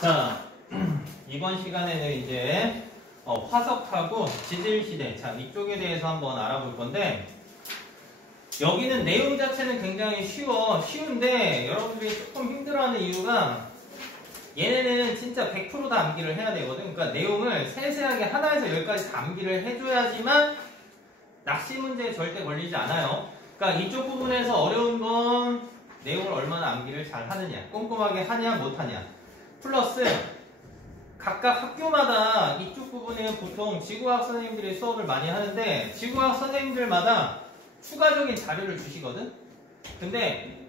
자, 이번 시간에는 이제 화석하고 지질시대, 자, 이쪽에 대해서 한번 알아볼 건데, 여기는 내용 자체는 굉장히 쉬운데 여러분들이 조금 힘들어하는 이유가 얘네는 진짜 100% 다 암기를 해야 되거든. 그러니까 내용을 세세하게 하나에서 열까지 다 암기를 해줘야지만 낚시 문제에 절대 걸리지 않아요. 그러니까 이쪽 부분에서 어려운 건 내용을 얼마나 암기를 잘 하느냐, 꼼꼼하게 하냐 못하냐, 플러스 각각 학교마다 이쪽 부분에 보통 지구과학 선생님들이 수업을 많이 하는데 지구과학 선생님들마다 추가적인 자료를 주시거든. 근데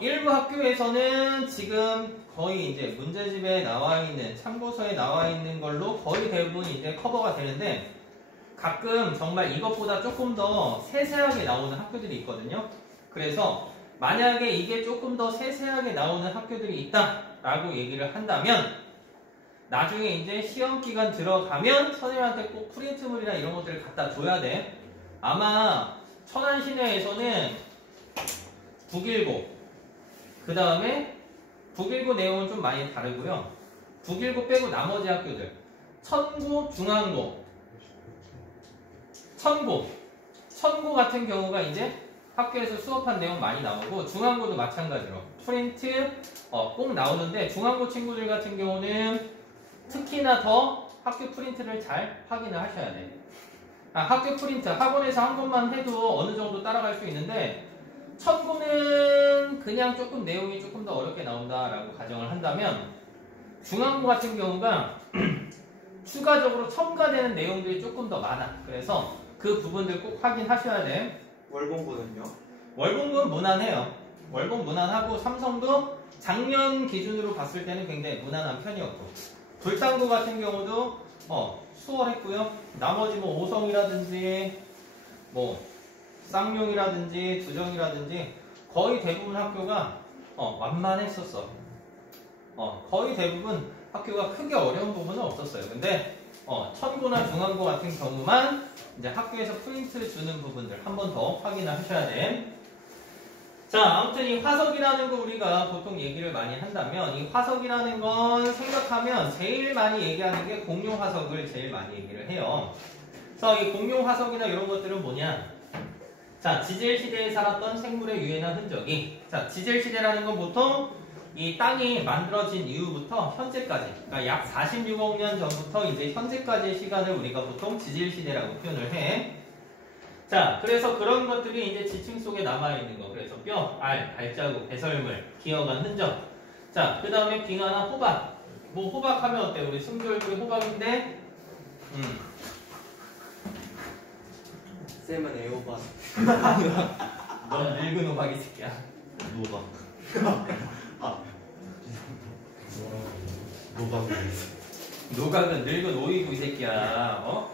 일부 학교에서는 지금 거의 이제 문제집에 나와 있는, 참고서에 나와 있는 걸로 거의 대부분 이제 커버가 되는데, 가끔 정말 이것보다 조금 더 세세하게 나오는 학교들이 있거든요. 그래서 만약에 이게 조금 더 세세하게 나오는 학교들이 있다라고 얘기를 한다면, 나중에 이제 시험 기간 들어가면 선생님한테 꼭 프린트물이나 이런 것들을 갖다 줘야 돼. 아마 천안시내에서는 북일고, 그 다음에 북일고 내용은 좀 많이 다르고요. 북일고 빼고 나머지 학교들, 천고, 중앙고, 천고 같은 경우가 이제 학교에서 수업한 내용 많이 나오고, 중앙고도 마찬가지로 프린트 꼭 나오는데, 중앙고 친구들 같은 경우는 특히나 더 학교 프린트를 잘 확인을 하셔야 돼. 학교 프린트, 학원에서 한 것만 해도 어느 정도 따라갈 수 있는데, 천고는 그냥 조금 내용이 조금 더 어렵게 나온다라고 가정을 한다면, 중앙고 같은 경우가 추가적으로 첨가되는 내용들이 조금 더 많아. 그래서 그 부분들 꼭 확인하셔야 돼. 월봉고는요? 월봉은 무난해요. 월봉 무난하고, 삼성도 작년 기준으로 봤을 때는 굉장히 무난한 편이었고, 불상고 같은 경우도 수월했고요. 나머지 뭐 오성이라든지 뭐 쌍용이라든지 두정이라든지 거의 대부분 학교가 완만했었어. 거의 대부분 학교가 크게 어려운 부분은 없었어요. 근데 천고나 중앙고 같은 경우만 이제 학교에서 프린트 주는 부분들 한 번 더 확인을 하셔야 돼. 자, 아무튼 이 화석이라는 거 우리가 보통 얘기를 많이 한다면, 이 화석이라는 건 생각하면 제일 많이 얘기하는 게 공룡 화석을 제일 많이 얘기를 해요. 그래서 이 공룡 화석이나 이런 것들은 뭐냐? 자, 지질 시대에 살았던 생물의 유해나 흔적이, 자, 지질 시대라는 건 보통 이 땅이 만들어진 이후부터 현재까지, 그러니까 약 46억 년 전부터 이제 현재까지의 시간을 우리가 보통 지질 시대라고 표현을 해. 자, 그래서 그런 것들이 이제 지층 속에 남아있는 거. 그래서 뼈, 알, 발자국, 배설물, 기어간 흔적. 자, 그 다음에 빙하나 호박. 뭐 호박하면 어때? 우리 숨겨울게 호박인데, 쌤은 애호박. 넌 늙은 호박이 새끼야. 노박. 노각은 늙은 오이고 이 새끼야.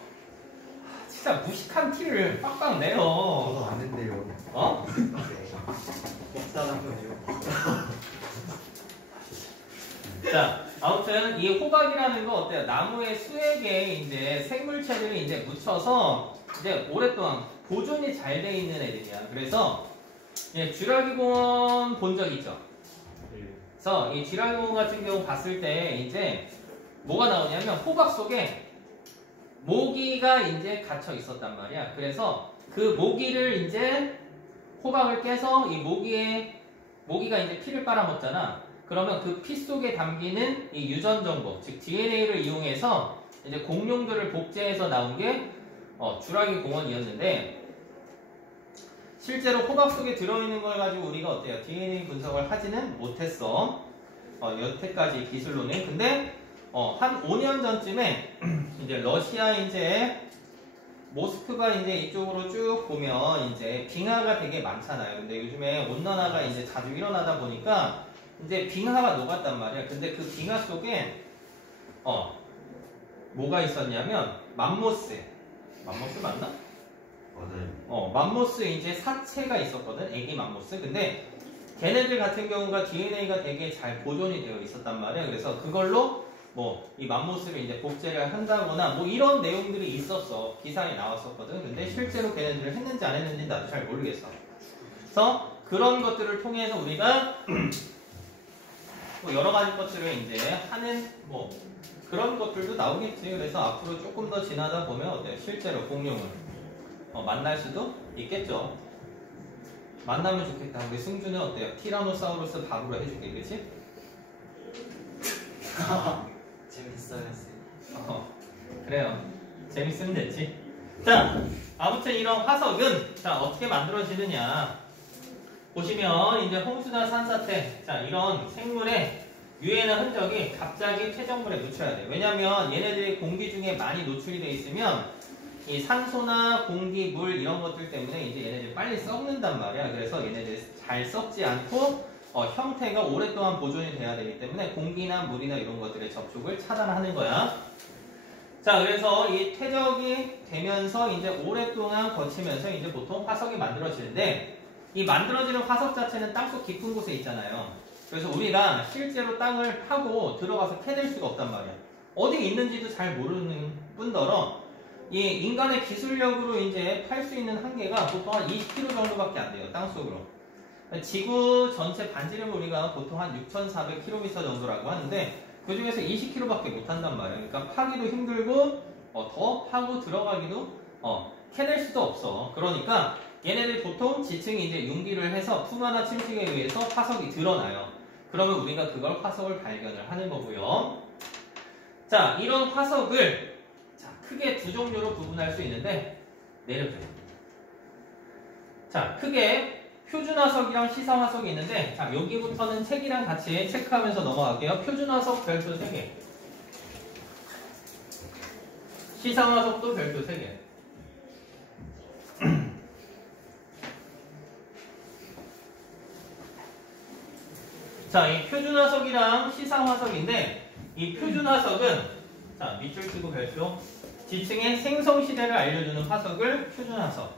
진짜 무식한 티를 빡빡 내요. 저도 아는데요. 복사하군요. 자, 아무튼 이 호박이라는 거 어때요? 나무의 수액에 이제 생물체들이 이제 묻혀서 이제 오랫동안 보존이 잘 돼 있는 애들이야. 그래서 쥐라기 공원 본 적 있죠? 그래서 이 쥐라기 공원 같은 경우 봤을 때 이제 뭐가 나오냐면 호박 속에 모기가 이제 갇혀 있었단 말이야. 그래서 그 모기를 이제 호박을 깨서 이 모기가 이제 피를 빨아먹잖아. 그러면 그 피 속에 담기는 이 유전 정보, 즉 DNA를 이용해서 이제 공룡들을 복제해서 나온 게 쥐라기 공원이었는데, 실제로 호박 속에 들어있는 걸 가지고 우리가 어때요? DNA 분석을 하지는 못했어. 여태까지 기술로는. 근데 한 5년 전쯤에 이제 러시아 이제 모스크바 이제 이쪽으로 쭉 보면 이제 빙하가 되게 많잖아요. 근데 요즘에 온난화가 이제 자주 일어나다 보니까 이제 빙하가 녹았단 말이야. 근데 그 빙하 속에 뭐가 있었냐면 맘모스 맞나? 맞아요. 맘모스 이제 사체가 있었거든. 애기 맘모스. 근데 걔네들 같은 경우가 DNA가 되게 잘 보존이 되어 있었단 말이야. 그래서 그걸로 뭐 이 맘모스를 이제 복제를 한다거나 뭐 이런 내용들이 있었어. 기사에 나왔었거든. 근데 실제로 걔네들을 했는지 안 했는지 나도 잘 모르겠어. 그래서 그런 것들을 통해서 우리가 뭐 여러 가지 것들을 이제 하는 뭐 그런 것들도 나오겠지. 그래서 앞으로 조금 더 지나다 보면 어때요? 실제로 공룡을 만날 수도 있겠죠. 만나면 좋겠다. 우리 승주는 어때요? 티라노사우루스 밥으로 해줄게, 그치? 재밌어요. 그래요. 재밌으면 됐지. 자, 아무튼 이런 화석은 자 어떻게 만들어지느냐 보시면 이제 홍수나 산사태 자 이런 생물의 유해나 흔적이 갑자기 퇴적물에 묻혀야 돼요. 왜냐하면 얘네들이 공기 중에 많이 노출이 돼 있으면 이 산소나 공기, 물 이런 것들 때문에 이제 얘네들이 빨리 썩는단 말이야. 그래서 얘네들이 잘 썩지 않고 형태가 오랫동안 보존이 돼야 되기 때문에 공기나 물이나 이런 것들의 접촉을 차단하는 거야. 자, 그래서 이 퇴적이 되면서 이제 오랫동안 거치면서 이제 보통 화석이 만들어지는데 이 만들어지는 화석 자체는 땅속 깊은 곳에 있잖아요. 그래서 우리가 실제로 땅을 파고 들어가서 캐낼 수가 없단 말이야. 어디 있는지도 잘 모르는 뿐더러 이 인간의 기술력으로 이제 팔 수 있는 한계가 보통 한 20km 정도밖에 안 돼요. 땅속으로. 지구 전체 반지름을 우리가 보통 한 6,400km 정도라고 하는데 그 중에서 20km밖에 못 한단 말이에요. 그러니까 파기도 힘들고 더 파고 들어가기도 캐낼 수도 없어. 그러니까 얘네들 보통 지층이 이제 융기를 해서 풍화나 침식에 의해서 화석이 드러나요. 그러면 우리가 그걸 화석을 발견을 하는 거고요. 자, 이런 화석을 자, 크게 두 종류로 구분할 수 있는데 내려줘요. 자, 크게 표준화석이랑 시사화석이 있는데 자, 여기부터는 책이랑 같이 체크하면서 넘어갈게요. 표준화석 별표 3개, 시사화석도 별표 3개. 자, 이 표준화석이랑 시사화석인데 이 표준화석은 자, 밑줄 치고 별표 지층의 생성시대를 알려주는 화석을 표준화석.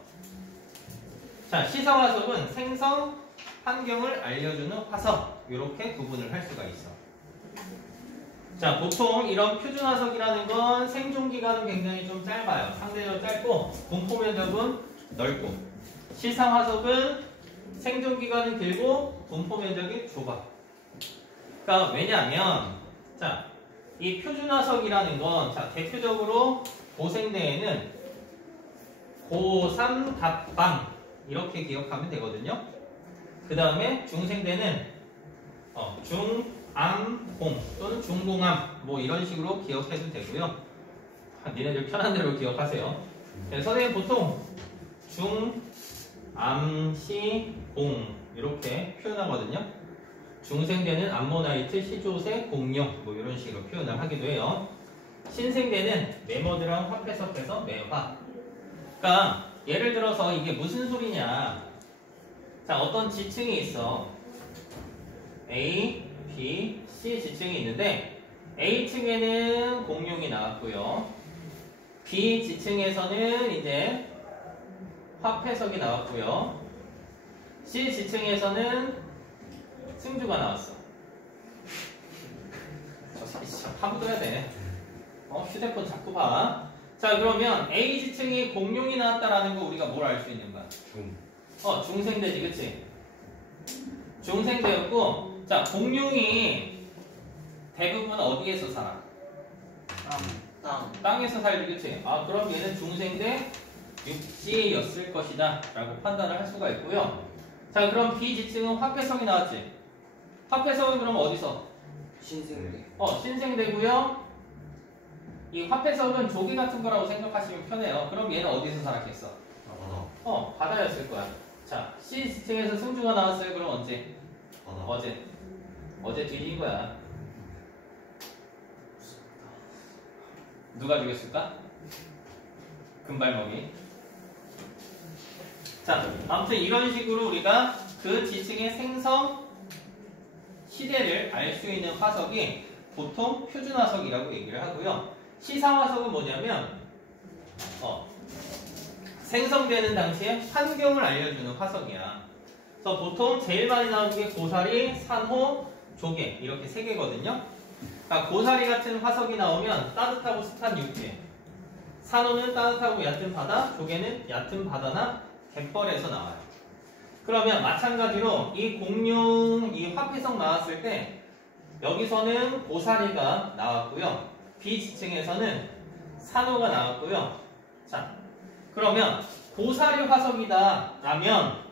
자, 시사화석은 생성 환경을 알려주는 화석. 이렇게 구분을 할 수가 있어. 자, 보통 이런 표준화석이라는 건 생존기간은 굉장히 좀 짧아요. 상대적으로 짧고 분포 면적은 넓고 시사화석은 생존기간은 길고 분포 면적이 좁아. 그러니까 왜냐하면 자, 이 표준화석이라는 건 자, 대표적으로 고생대에는 고삼갑방 이렇게 기억하면 되거든요. 그 다음에 중생대는 중암공 또는 중공암 뭐 이런 식으로 기억해도 되고요. 니네들 편한 대로 기억하세요. 선생님 보통 중암시공 이렇게 표현하거든요. 중생대는 암모나이트, 시조새, 공룡 뭐 이런 식으로 표현을 하기도 해요. 신생대는 메머드랑 화폐석해서 매화. 그러니까 예를 들어서 이게 무슨 소리냐. 자, 어떤 지층이 있어. A, B, C 지층이 있는데 A층에는 공룡이 나왔고요. B 지층에서는 이제 화폐석이 나왔고요. C 지층에서는 승주가 나왔어. 저 새끼 진짜 파묻어야 돼. 휴대폰 자꾸 봐. 자, 그러면 A 지층이 공룡이 나왔다라는 거 우리가 뭘 알 수 있는 거야? 중생대지, 그치? 중생대였고, 자, 공룡이 대부분 어디에서 살아? 땅에서 살지, 그치? 아, 그럼 얘는 중생대 육지였을 것이다 라고 판단을 할 수가 있고요. 자, 그럼 B 지층은 화폐석이 나왔지? 화폐석은 그럼 어디서? 신생대. 신생대고요. 이 화폐석은 조개 같은 거라고 생각하시면 편해요. 그럼 얘는 어디서 살았겠어? 바다였을 거야. 자, C 지층에서 승주가 나왔어요. 그럼 언제? 어제 뒤진 거야. 누가 죽였을까? 금발먹이. 자, 아무튼 이런 식으로 우리가 그 지층의 생성 시대를 알 수 있는 화석이 보통 표준화석이라고 얘기를 하고요. 시사화석은 뭐냐면 생성되는 당시에 환경을 알려주는 화석이야. 그래서 보통 제일 많이 나오는 게 고사리, 산호, 조개 이렇게 세 개거든요. 그러니까 고사리 같은 화석이 나오면 따뜻하고 습한 육지, 산호는 따뜻하고 얕은 바다, 조개는 얕은 바다나 갯벌에서 나와요. 그러면 마찬가지로 이 공룡, 이 화폐석 나왔을 때 여기서는 고사리가 나왔고요. B지층에서는 산호가 나왔고요. 자, 그러면 고사리 화석이다 라면,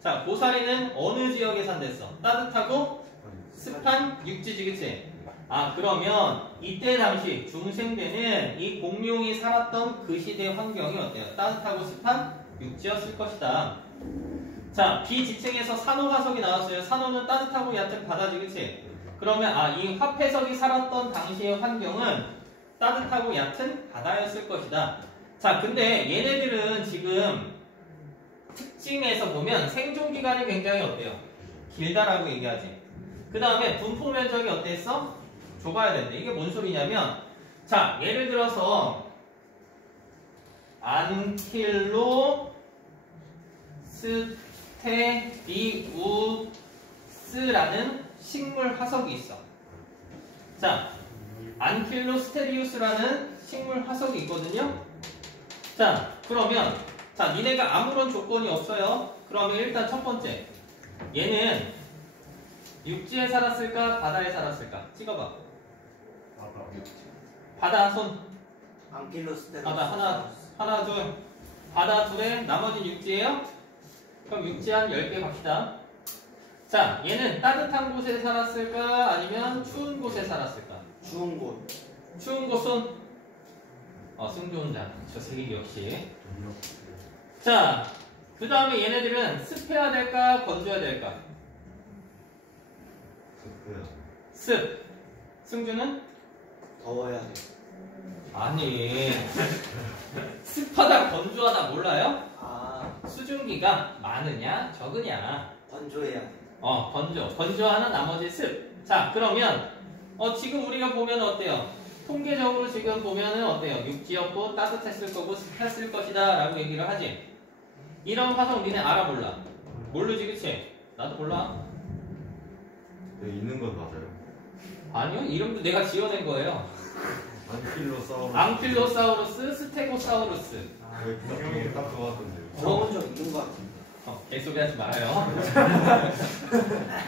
자, 고사리는 어느 지역에 산댔어? 따뜻하고 습한 육지지, 그치? 아, 그러면 이때 당시 중생대는 이 공룡이 살았던 그 시대 환경이 어때요? 따뜻하고 습한 육지였을 것이다. 자, B지층에서 산호 화석이 나왔어요. 산호는 따뜻하고 얕은 바다지, 그치? 그러면 이 화폐석이 살았던 당시의 환경은 따뜻하고 얕은 바다였을 것이다. 자, 근데 얘네들은 지금 특징에서 보면 생존기간이 굉장히 어때요? 길다라고 얘기하지. 그 다음에 분포 면적이 어땠어? 좁아야 된대. 이게 뭔 소리냐면, 자, 예를 들어서 안킬로스테리우스라는 식물 화석이 있어. 자, 안킬로스테리우스라는 식물 화석이 있거든요. 자, 그러면 자, 니네가 아무런 조건이 없어요. 그러면 일단 첫 번째, 얘는 육지에 살았을까? 바다에 살았을까? 찍어봐. 바다 손. 안킬로스테로스. 바다 하나 둘. 바다 둘에 나머지는 육지예요? 그럼 육지 한 10개 갑시다. 자, 얘는 따뜻한 곳에 살았을까? 아니면 추운 곳에 살았을까? 추운 곳. 추운 곳은 승조원자. 저 색이 역시. 자, 그 다음에 얘네들은 습해야 될까? 건조해야 될까? 습. 승주는? 더워야 돼. 아니. 습하다, 건조하다 몰라요? 수증기가 많으냐, 적으냐? 건조해야 돼. 건조하는 나머지 습. 자, 그러면 지금 우리가 보면 어때요? 통계적으로 지금 보면은 어때요? 육지였고 따뜻했을 거고 습했을 것이다 라고 얘기를 하지. 이런 화석 니네 알아 몰라? 모르지, 그치? 나도 몰라. 여기 있는 건 맞아요. 아니요, 이름도 내가 지어낸 거예요. 안킬로사우루스. 앙킬로사우루스, 스테고사우루스. 왜 분명히 딱 그거 같던데요. 들어본 적 있는 것 같은데. 개소리 하지 말아요.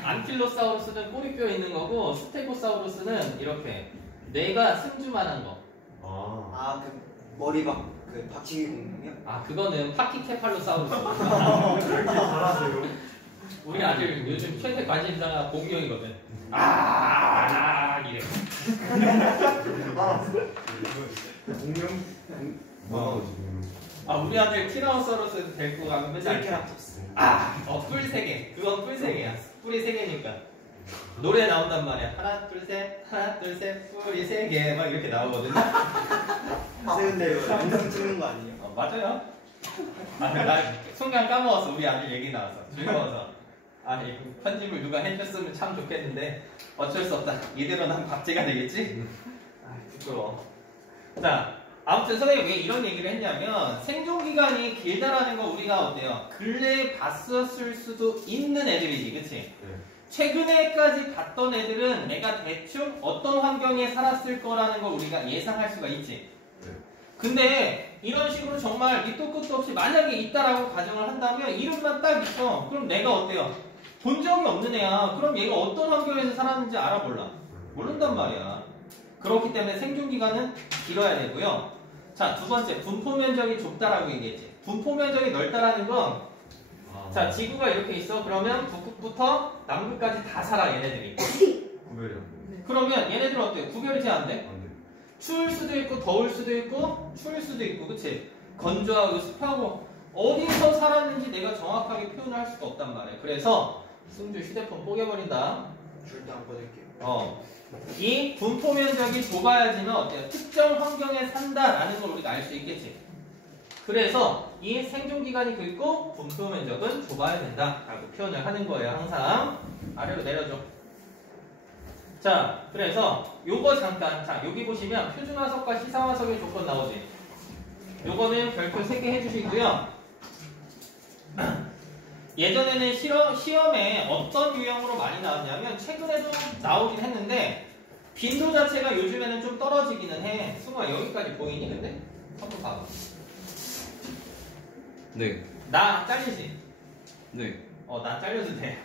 안킬로사우루스는 꼬리뼈 있는 거고, 스테고사우루스는 이렇게 뇌가 승주만한 거. 그 머리가 그 박치기 공룡이요? 그거는 파키케팔로사우루스. 그렇게 잘하세요. 우리 아들 요즘 최대 관심사가 공룡이거든. 이래. 공룡? 우리 아들 티라노사우루스 데리고 가면 맨날 트리케라톱스. 뿔 3개. 그건 뿔 3개야. 뿔이 3개니까. 노래 나온단 말이야. 하나, 둘, 셋, 하나, 둘, 셋, 뿔이 3개. 막 이렇게 나오거든요. 근데 이거 영상 찍는 거 아니에요? 맞아요. 나 순간 까먹었어. 우리 아들 얘기 나와서. 즐거워서. 이거 편집을 누가 해줬으면 참 좋겠는데 어쩔 수 없다. 이대로는 한 박제가 되겠지? 부끄러워. 자, 아무튼 선생님이 왜 이런 얘기를 했냐면 생존기간이 길다라는 거 우리가 어때요? 근래에 봤었을 수도 있는 애들이지, 그치? 네. 최근에까지 봤던 애들은 내가 대충 어떤 환경에 살았을 거라는 걸 우리가 예상할 수가 있지. 네. 근데 이런 식으로 정말 밑도 끝도 없이 만약에 있다라고 가정을 한다면 이름만 딱 있어. 그럼 내가 어때요? 본 적이 없는 애야. 그럼 얘가 어떤 환경에서 살았는지 알아 몰라? 모른단 말이야. 그렇기 때문에 생존기간은 길어야 되고요. 자, 두 번째, 분포 면적이 좁다라고 얘기했지. 분포 면적이 넓다라는 건 자, 지구가 이렇게 있어. 그러면 북극부터 남극까지 다 살아, 얘네들이. 구별이 그러면 얘네들은 어때요? 구별이 잘 안 돼? 안 돼. 추울 수도 있고 더울 수도 있고 추울 수도 있고, 그치? 건조하고 습하고 어디서 살았는지 내가 정확하게 표현을 할 수가 없단 말이야. 그래서 승주 휴대폰 뽀개버린다. 절대 안 꺼낼게요. 이 분포 면적이 좁아야지만 어때요? 특정 환경에 산다라는 걸 우리가 알 수 있겠지. 그래서 이 생존기간이 길고 분포 면적은 좁아야 된다라고 표현을 하는 거예요. 항상 아래로 내려줘. 자, 그래서 요거 잠깐, 자, 여기 보시면 표준화석과 시사화석의 조건 나오지. 요거는 별표 3개 해주시고요. 예전에는 시험에 어떤 유형으로 많이 나왔냐면 최근에도 나오긴 했는데 빈도 자체가 요즘에는 좀 떨어지기는 해. 승우야, 여기까지 보이니 근데? 한번 봐봐. 네. 나 잘리지? 네. 나 잘려도 돼.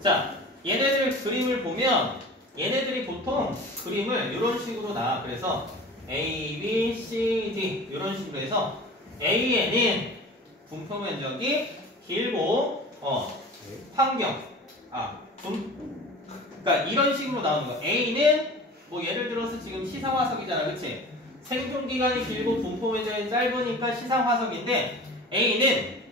자, 얘네들 그림을 보면 얘네들이 보통 그림을 이런 식으로 나. 그래서 A, B, C, D 이런 식으로 해서 A에는 분포 면적이 길고 환경 그러니까 이런 식으로 나오는 거. A는 뭐 예를 들어서 지금 시상화석이잖아, 그렇지? 생존 기간이 길고 분포 면적이 짧으니까 시상화석인데 A는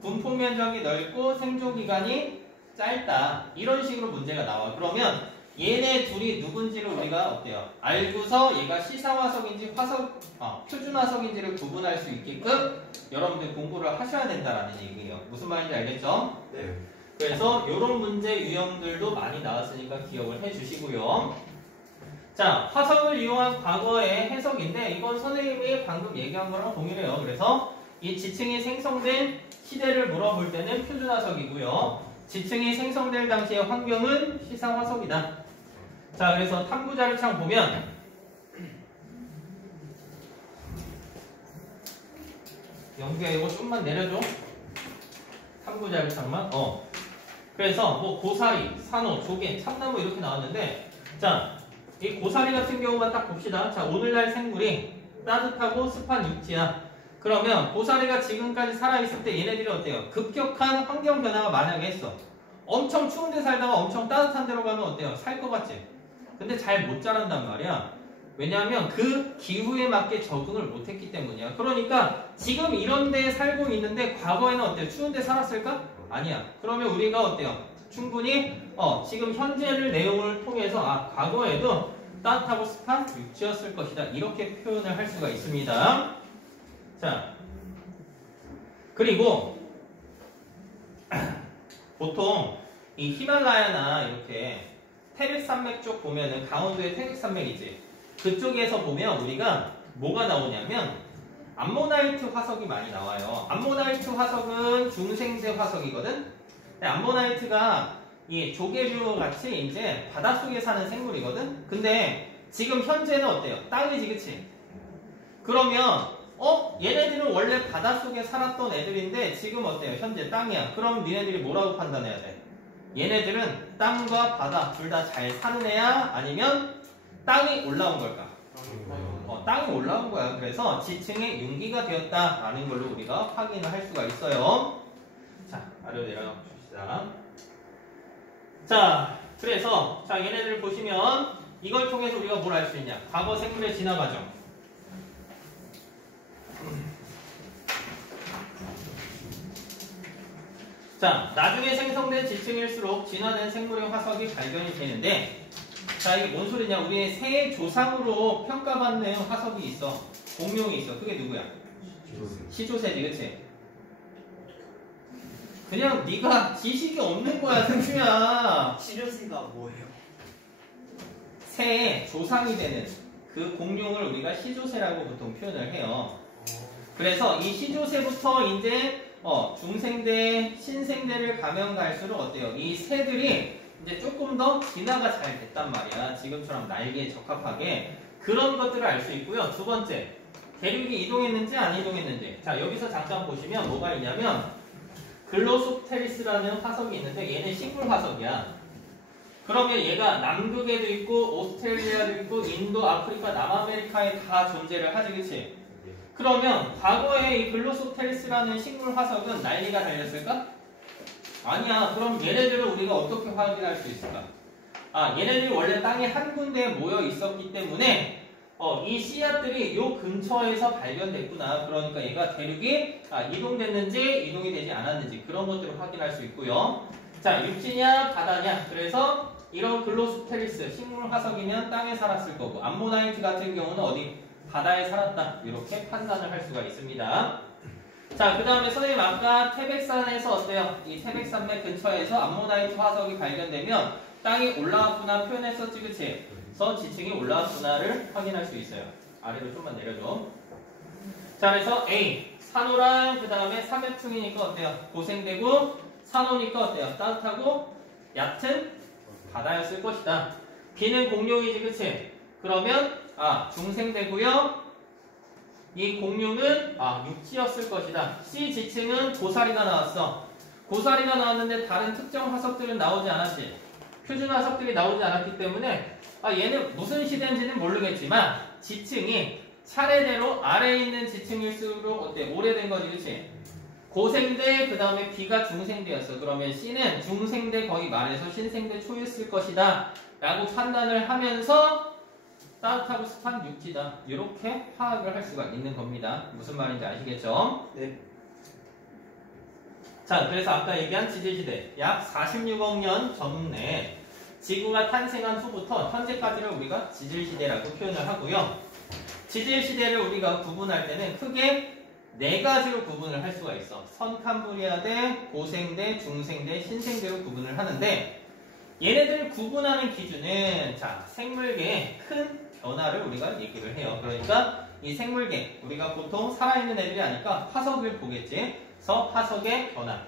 분포 면적이 넓고 생존 기간이 짧다. 이런 식으로 문제가 나와. 그러면 얘네 둘이 누군지를 우리가 어때요? 알고서 얘가 시상화석인지 표준화석인지를 구분할 수 있게끔 여러분들 공부를 하셔야 된다라는 얘기예요. 무슨 말인지 알겠죠? 네. 그래서 이런 문제 유형들도 많이 나왔으니까 기억을 해주시고요. 자, 화석을 이용한 과거의 해석인데 이건 선생님이 방금 얘기한 거랑 동일해요. 그래서 이 지층이 생성된 시대를 물어볼 때는 표준화석이고요. 지층이 생성될 당시의 환경은 시상화석이다. 자, 그래서 탐구자료창 보면 영규야 이거 좀만 내려줘. 탐구자료창만. 그래서 뭐 고사리, 산호, 조개, 참나무 이렇게 나왔는데 자, 이 고사리 같은 경우만 딱 봅시다. 자, 오늘날 생물이 따뜻하고 습한 육지야. 그러면 고사리가 지금까지 살아있을 때 얘네들이 어때요? 급격한 환경 변화가 만약에 했어. 엄청 추운 데 살다가 엄청 따뜻한 데로 가면 어때요? 살 것 같지? 근데 잘 못 자란단 말이야. 왜냐하면 그 기후에 맞게 적응을 못했기 때문이야. 그러니까 지금 이런 데에 살고 있는데 과거에는 어때요? 추운 데 살았을까? 아니야. 그러면 우리가 어때요? 충분히 지금 현재를 내용을 통해서 과거에도 따뜻하고 습한 육지였을 것이다. 이렇게 표현을 할 수가 있습니다. 자, 그리고 보통 이 히말라야나 이렇게 태백산맥 쪽 보면은 강원도의 태백산맥이지. 그쪽에서 보면 우리가 뭐가 나오냐면 암모나이트 화석이 많이 나와요. 암모나이트 화석은 중생대 화석이거든. 근데 암모나이트가 이 조개류 같이 이제 바닷속에 사는 생물이거든. 근데 지금 현재는 어때요? 땅이지, 그치? 그러면 얘네들은 원래 바닷속에 살았던 애들인데 지금 어때요? 현재 땅이야. 그럼 니네들이 뭐라고 판단해야 돼? 얘네들은 땅과 바다 둘 다 잘 사는 애야? 아니면 땅이 올라온 걸까? 땅이 올라온 거야. 그래서 지층의 융기가 되었다라는 걸로 우리가 확인을 할 수가 있어요. 자, 아래로 내려가 봅시다. 자, 그래서 얘네들 보시면 이걸 통해서 우리가 뭘 알 수 있냐? 과거 생물의 진화 과정. 자, 나중에 생성된 지층일수록 진화된 생물의 화석이 발견이 되는데 자, 이게 뭔 소리냐? 우리의 새 조상으로 평가받는 화석이 있어. 공룡이 있어. 그게 누구야? 시조새지, 그치? 그냥 네가 지식이 없는 거야, 승주야. 시조새가 뭐예요? 새의 조상이 되는 그 공룡을 우리가 시조새라고 보통 표현을 해요. 그래서 이 시조새부터 이제 중생대, 신생대를 가면 갈수록 어때요? 이 새들이 이제 조금 더 진화가 잘 됐단 말이야. 지금처럼 날개에 적합하게. 그런 것들을 알 수 있고요. 두 번째, 대륙이 이동했는지 안 이동했는지. 자, 여기서 잠깐 보시면 뭐가 있냐면 글로소테리스라는 화석이 있는데 얘는 식물 화석이야. 그러면 얘가 남극에도 있고 오스트레일리아도 있고 인도, 아프리카, 남아메리카에 다 존재를 하지, 그치? 그러면 과거에 이 글로소테리스라는 식물 화석은 난리가 달렸을까? 아니야. 그럼 얘네들을 우리가 어떻게 확인할 수 있을까? 얘네들이 원래 땅에 한 군데에 모여 있었기 때문에 이 씨앗들이 요 근처에서 발견됐구나. 그러니까 얘가 대륙이 이동됐는지 이동이 되지 않았는지 그런 것들을 확인할 수 있고요. 자, 육지냐 바다냐. 그래서 이런 글로소테리스 식물 화석이면 땅에 살았을 거고 암모나이트 같은 경우는 어디? 바다에 살았다. 이렇게 판단을 할 수가 있습니다. 자, 그 다음에 선생님 아까 태백산에서 어때요? 이 태백산맥 근처에서 암모나이트 화석이 발견되면 땅이 올라왔구나 표현했었지, 그치? 그래서 지층이 올라왔구나를 확인할 수 있어요. 아래로 좀만 내려줘. 자, 그래서 A 산호랑 그 다음에 삼엽충이니까 어때요? 고생되고 산호니까 어때요? 따뜻하고 얕은 바다였을 것이다. B는 공룡이지, 그치? 그러면 중생되고요. 이 공룡은 육지였을 것이다. C 지층은 고사리가 나왔어. 고사리가 나왔는데 다른 특정 화석들은 나오지 않았지. 표준 화석들이 나오지 않았기 때문에 얘는 무슨 시대인지는 모르겠지만 지층이 차례대로 아래에 있는 지층일수록 어때? 오래된 거지, 그치? 고생대 그 다음에 B가 중생대였어. 그러면 C는 중생대 거의 말에서 신생대 초였을 것이다 라고 판단을 하면서 따뜻하고 습한 육지다 이렇게 파악을 할 수가 있는 겁니다. 무슨 말인지 아시겠죠? 네. 자, 그래서 아까 얘기한 지질시대 약 46억 년 전에 지구가 탄생한 후부터 현재까지를 우리가 지질시대라고 표현을 하고요. 지질시대를 우리가 구분할 때는 크게 네 가지로 구분을 할 수가 있어. 선캄브리아대, 고생대, 중생대, 신생대로 구분을 하는데 얘네들을 구분하는 기준은 자, 생물계의 큰 변화를 우리가 얘기를 해요. 그러니까 이 생물계, 우리가 보통 살아있는 애들이 아니까 화석을 보겠지. 그래서 화석의 변화.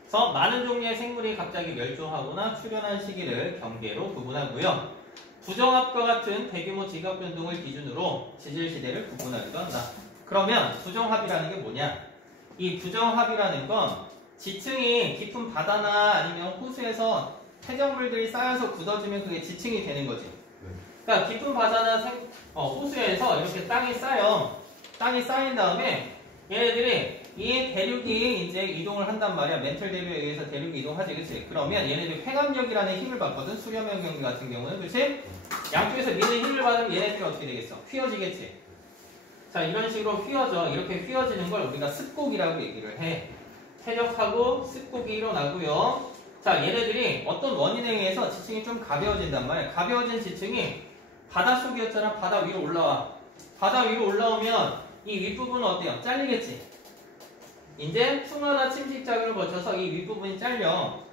그래서 많은 종류의 생물이 갑자기 멸종하거나 출현한 시기를 경계로 구분하고요. 부정합과 같은 대규모 지각 변동을 기준으로 지질시대를 구분하기도 한다. 그러면 부정합이라는 게 뭐냐? 이 부정합이라는 건 지층이 깊은 바다나 아니면 호수에서 폐정물들이 쌓여서 굳어지면 그게 지층이 되는 거지. 그러니까 깊은 바다나 호수에서 이렇게 땅이 쌓여. 땅이 쌓인 다음에 얘네들이 이 대륙이 이제 이동을 한단 말이야. 멘틀 대륙에 의해서 대륙이 이동하지, 그치? 그러면 얘네들이 횡압력이라는 힘을 받거든. 수렴형 경기 같은 경우는, 그치? 양쪽에서 미는 힘을 받으면 얘네들이 어떻게 되겠어? 휘어지겠지? 자, 이런 식으로 휘어져. 이렇게 휘어지는 걸 우리가 습곡이라고 얘기를 해. 퇴적하고 습곡이 일어나고요. 자, 얘네들이 어떤 원인에 의해서 지층이 좀 가벼워진단 말이야. 가벼워진 지층이 바닷속이었잖아. 바다 위로 올라와. 바다 위로 올라오면 이 윗부분은 어때요? 잘리겠지? 이제 풍화나 침식작용을 거쳐서 이 윗부분이 잘려.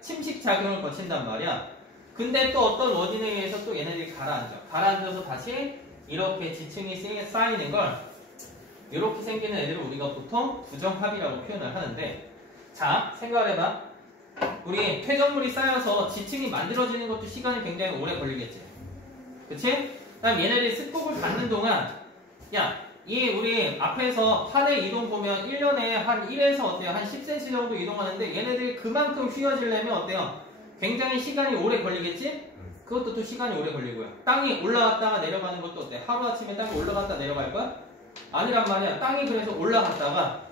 침식작용을 거친단 말이야. 근데 또 어떤 원인에 의해서 또 얘네들이 가라앉아. 가라앉아서 다시 이렇게 지층이 쌓이는 걸 이렇게 생기는 애들을 우리가 보통 부정합이라고 표현을 하는데 자, 생각을 해봐. 우리 퇴적물이 쌓여서 지층이 만들어지는 것도 시간이 굉장히 오래 걸리겠지. 그치? 그다음 얘네들이 습곡을 받는 동안 이 우리 앞에서 판의 이동 보면 1년에 한 1에서 어때요? 한 10cm 정도 이동하는데 얘네들이 그만큼 휘어지려면 어때요? 굉장히 시간이 오래 걸리겠지? 그것도 또 시간이 오래 걸리고요. 땅이 올라갔다가 내려가는 것도 어때? 하루아침에 땅이 올라갔다 내려갈 거야? 아니란 말이야. 땅이 그래서 올라갔다가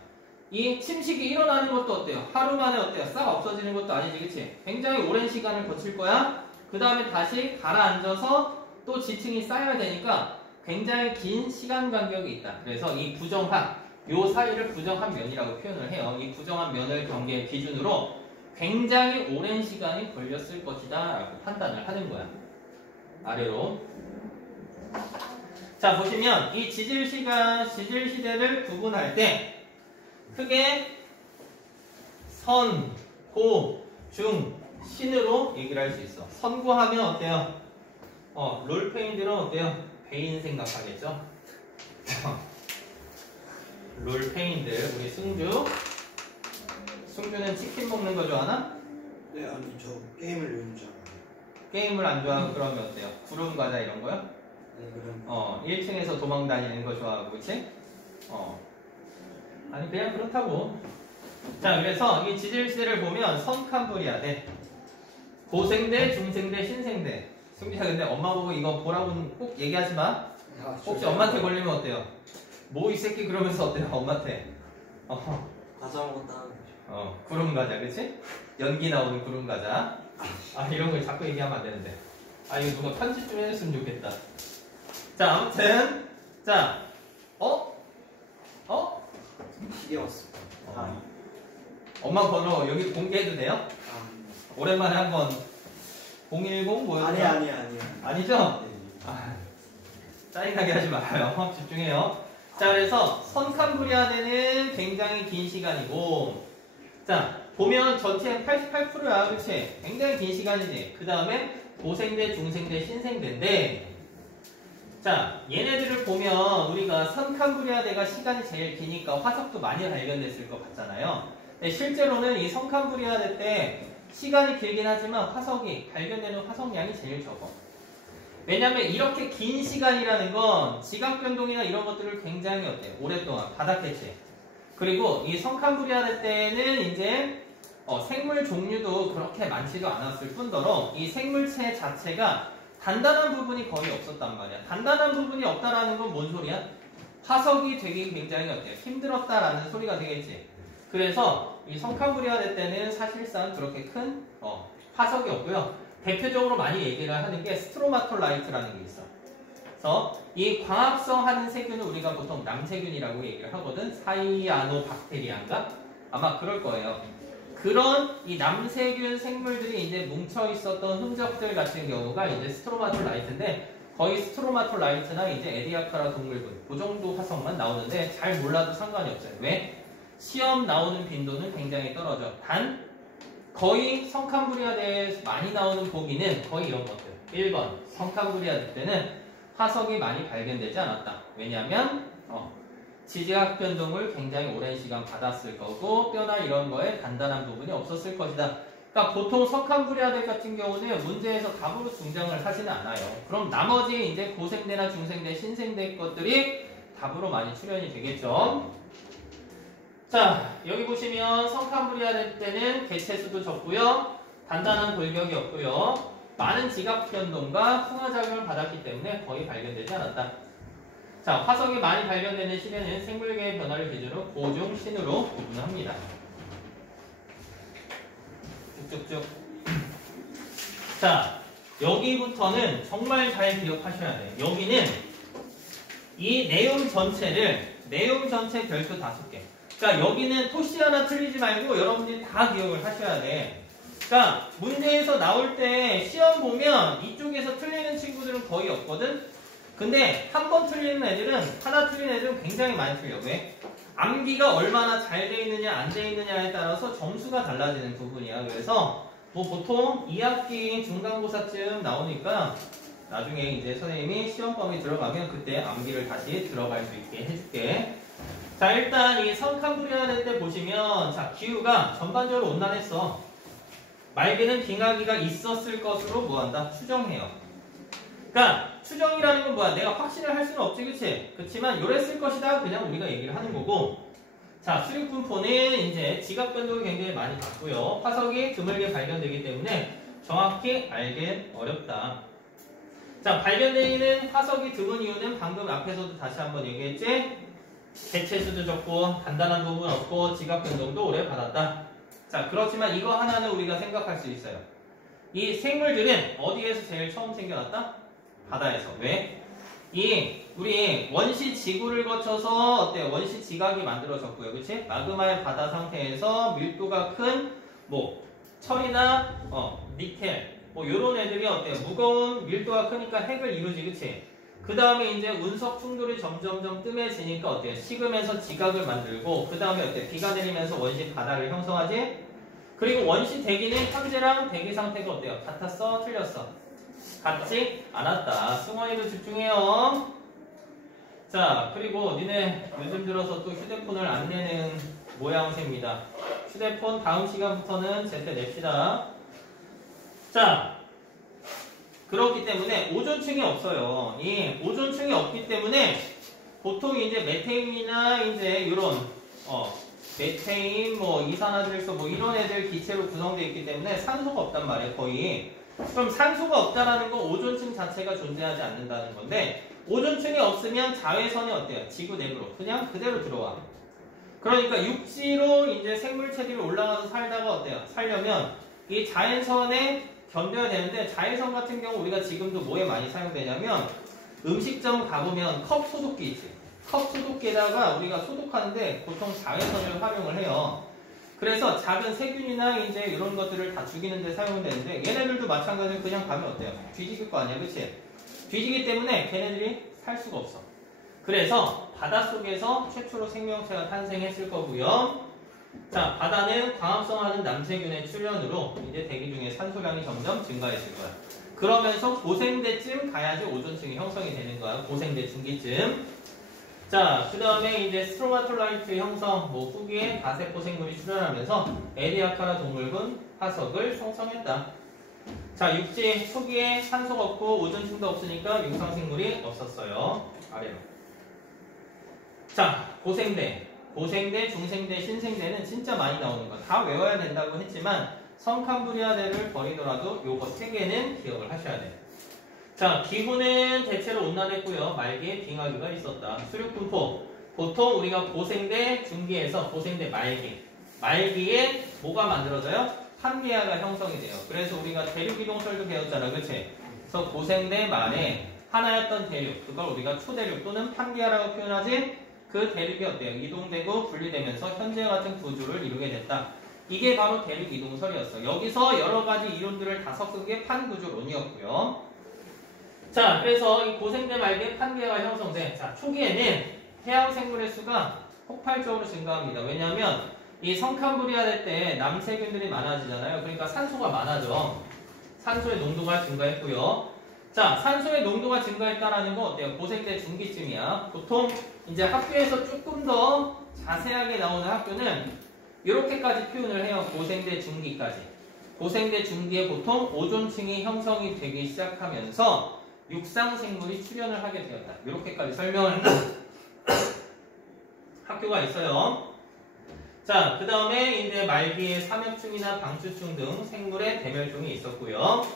이 침식이 일어나는 것도 어때요? 하루 만에 어때요? 싹 없어지는 것도 아니지, 그치? 굉장히 오랜 시간을 거칠 거야. 그 다음에 다시 가라앉아서 또 지층이 쌓여야 되니까 굉장히 긴 시간 간격이 있다. 그래서 이 부정합, 요 사이를 부정합 면이라고 표현을 해요. 이 부정합 면을 경계 기준으로 굉장히 오랜 시간이 걸렸을 것이다 라고 판단을 하는 거야. 아래로. 자, 보시면 이 지질시대를 구분할 때 크게 선, 고, 중, 신으로 얘기를 할 수 있어. 선고하면 어때요? 롤페인들은 어때요? 배인 생각하겠죠? 롤페인들, 우리 승주는 치킨 먹는 거 좋아하나? 네, 아니 저 게임을 요즘 잘 안 해요. 게임을 안 좋아하고 그러면 어때요? 구름 과자 이런 거요? 네, 그럼 1층에서 도망 다니는 거 좋아하고, 그치? 아니, 그냥 그렇다고. 자, 그래서 이 지질시대를 보면 선캄브리아대, 고생대, 중생대, 신생대. 승주야, 근데 엄마 보고 이거 보라고는 꼭 얘기하지 마. 혹시 엄마한테 걸리면 어때요? 뭐 이 새끼 그러면서 어때요? 엄마한테. 과자 먹었다. 구름 과자, 그치? 연기 나오는 구름 과자. 이런 걸 자꾸 얘기하면 안 되는데. 이거 누가 편집 좀 해줬으면 좋겠다. 자, 아무튼. 자, 기계 왔어. 엄마 번호 여기 공개해도 돼요? 오랜만에 한번 010 뭐였어요? 아니. 아니죠? 네. 짜증나게 하지 말아요. 집중해요. 자, 그래서 선캄브리아대는 굉장히 긴 시간이고, 자, 보면 전체 88%야, 그치? 굉장히 긴 시간이지. 그 다음에 고생대, 중생대, 신생대인데, 자, 얘네들을 보면 우리가 선캄브리아대가 시간이 제일 기니까 화석도 많이 발견됐을 것 같잖아요. 근데 실제로는 이 선캄브리아대 때 시간이 길긴 하지만 발견되는 화석량이 제일 적어. 왜냐면 이렇게 긴 시간이라는 건 지각 변동이나 이런 것들을 굉장히 오랫동안 받았겠지. 그리고 이 선캄브리아대 때는 이제 생물 종류도 그렇게 많지도 않았을 뿐더러 이 생물체 자체가 단단한 부분이 거의 없었단 말이야. 단단한 부분이 없다라는 건 뭔 소리야? 화석이 되기 굉장히 어때요? 힘들었다라는 소리가 되겠지. 그래서 이 성캄브리아 때는 사실상 그렇게 큰 화석이 없고요. 대표적으로 많이 얘기를 하는 게 스트로마톨라이트라는 게 있어. 그래서 이 광합성 하는 세균을 우리가 보통 남세균이라고 얘기를 하거든. 사이아노박테리아인가? 아마 그럴 거예요. 그런 이 남세균 생물들이 이제 뭉쳐 있었던 흔적들 같은 경우가 이제 스트로마톨라이트인데 거의 스트로마톨라이트나 이제 에디아카라 동물군 그 정도 화석만 나오는데 잘 몰라도 상관이 없어요. 왜? 시험 나오는 빈도는 굉장히 떨어져. 단 거의 성캄브리아대에 많이 나오는 보기는 거의 이런 것들. 1번 성캄브리아대 때는 화석이 많이 발견되지 않았다. 왜냐하면 지질학 변동을 굉장히 오랜 시간 받았을 거고 뼈나 이런 거에 단단한 부분이 없었을 것이다. 그러니까 보통 성캄브리아대 같은 경우는 문제에서 답으로 등장을 하지는 않아요. 그럼 나머지 이제 고생대나 중생대, 신생대 것들이 답으로 많이 출연이 되겠죠. 자, 여기 보시면 성캄브리아대 때는 개체수도 적고요. 단단한 골격이 없고요. 많은 지각 변동과 풍화작용을 받았기 때문에 거의 발견되지 않았다. 자, 화석이 많이 발견되는 시대는 생물계의 변화를 기준으로 고중, 신으로 구분합니다. 쭉쭉쭉. 자, 여기부터는 정말 잘 기억하셔야 돼요. 여기는 이 내용 전체 별표 5개. 그러니까 여기는 토시 하나 틀리지 말고 여러분들이 다 기억을 하셔야 돼. 그러니까 문제에서 나올 때 시험 보면 이쪽에서 틀리는 친구들은 거의 없거든. 근데 한 번 틀리는 애들은 하나 틀리는 애들은 굉장히 많이 틀려. 왜? 암기가 얼마나 잘 돼 있느냐 안 돼 있느냐에 따라서 점수가 달라지는 부분이야. 그래서 뭐 보통 2학기 중간고사쯤 나오니까 나중에 이제 선생님이 시험범위 들어가면 그때 암기를 다시 들어갈 수 있게 해줄게. 자, 일단 이 성캄브리아대 때 보시면 자, 기후가 전반적으로 온난했어. 말기는 빙하기가 있었을 것으로 뭐한다? 추정해요. 그러니까 추정이라는 건 뭐야? 내가 확신을 할 수는 없지, 그치? 그렇지만 요랬을 것이다 그냥 우리가 얘기를 하는 거고. 자, 수륙분포는 이제 지각 변동이 굉장히 많이 받고요. 화석이 드물게 발견되기 때문에 정확히 알기 어렵다. 자, 발견되는 화석이 드문 이유는 방금 앞에서도 다시 한번 얘기했지? 개체수도 적고 단단한 부분 없고 지각 변동도 오래 받았다. 자, 그렇지만 이거 하나는 우리가 생각할 수 있어요. 이 생물들은 어디에서 제일 처음 생겨났다? 바다에서. 왜? 우리 원시 지구를 거쳐서 어때요? 원시 지각이 만들어졌고요. 그치? 마그마의 바다 상태에서 밀도가 큰 철이나 니켈 요런 애들이 어때요? 무거운 밀도가 크니까 핵을 이루지. 그치? 그 다음에 이제 운석 충돌이 점점점 뜸해지니까 어때요? 식으면서 지각을 만들고 그 다음에 어때요? 비가 내리면서 원시 바다를 형성하지? 그리고 원시 대기는 현재랑 대기 상태가 어때요? 같았어? 틀렸어? 같지 않았다. 승원이도 집중해요. 자, 그리고 니네 요즘 들어서 또 휴대폰을 안 내는 모양새입니다. 휴대폰 다음 시간부터는 제때 냅시다. 자, 그렇기 때문에 오존층이 없어요. 이 오존층이 없기 때문에 보통 이제 메테인이나 이제 이런 메테인, 이산화질소 이런 애들 기체로 구성되어 있기 때문에 산소가 없단 말이에요, 거의. 그럼 산소가 없다라는 건 오존층 자체가 존재하지 않는다는 건데 오존층이 없으면 자외선이 어때요? 지구 내부로 그냥 그대로 들어와. 그러니까 육지로 이제 생물체들이 올라가서 살다가 어때요? 살려면 이 자외선에 견뎌야 되는데 자외선 같은 경우 우리가 지금도 뭐에 많이 사용되냐면 음식점 가보면 컵 소독기 있지. 컵 소독기에다가 우리가 소독하는데 보통 자외선을 활용을 해요. 그래서 작은 세균이나 이제 이런 것들을 다 죽이는 데 사용되는데 얘네들도 마찬가지로 그냥 가면 어때요? 뒤지길 거 아니야, 그치? 뒤지기 때문에 걔네들이 살 수가 없어. 그래서 바닷속에서 최초로 생명체가 탄생했을 거고요. 자, 바다는 광합성하는 남세균의 출현으로 이제 대기 중에 산소량이 점점 증가했을 거야. 그러면서 고생대쯤 가야지 오존층이 형성이 되는 거야. 고생대 중기쯤. 자, 그 다음에 이제 스트로마톨라이트 형성, 후기에 가세포 생물이 출현하면서 에디아카라 동물군 화석을 형성했다. 자, 육지 초기에 산소가 없고 오존층도 없으니까 육상 생물이 없었어요. 아래로. 자, 고생대 고생대, 중생대, 신생대는 진짜 많이 나오는 거. 다 외워야 된다고 했지만 성칸부리아대를 버리더라도 요거 3개는 기억을 하셔야 돼요. 자, 기후는 대체로 온난했고요. 말기에 빙하기가 있었다. 수륙분포. 보통 우리가 고생대 중기에서 고생대 말기에 뭐가 만들어져요? 판게아가 형성이 돼요. 그래서 우리가 대륙이동설도 배웠잖아. 그치? 그래서 고생대 말에 하나였던 대륙, 그걸 우리가 초대륙 또는 판게아라고 표현하지. 그 대륙이 어때요? 이동되고 분리되면서 현재와 같은 구조를 이루게 됐다. 이게 바로 대륙 이동설이었어. 여기서 여러 가지 이론들을 다 섞은 게 판구조론이었고요. 자, 그래서 이 고생대 말기에 판게아가 형성돼. 자, 초기에는 해양 생물의 수가 폭발적으로 증가합니다. 왜냐하면 이 성칸부리아대 때 남세균들이 많아지잖아요. 그러니까 산소가 많아져. 산소의 농도가 증가했고요. 자, 산소의 농도가 증가했다라는 건 어때요? 고생대 중기쯤이야. 보통 이제 학교에서 조금 더 자세하게 나오는 학교는 이렇게까지 표현을 해요. 고생대 중기까지. 고생대 중기에 보통 오존층이 형성이 되기 시작하면서 육상생물이 출현을 하게 되었다. 이렇게까지 설명을 학교가 있어요. 자, 그 다음에 이제 말기에 삼엽충이나 방추충 등 생물의 대멸종이 있었고요.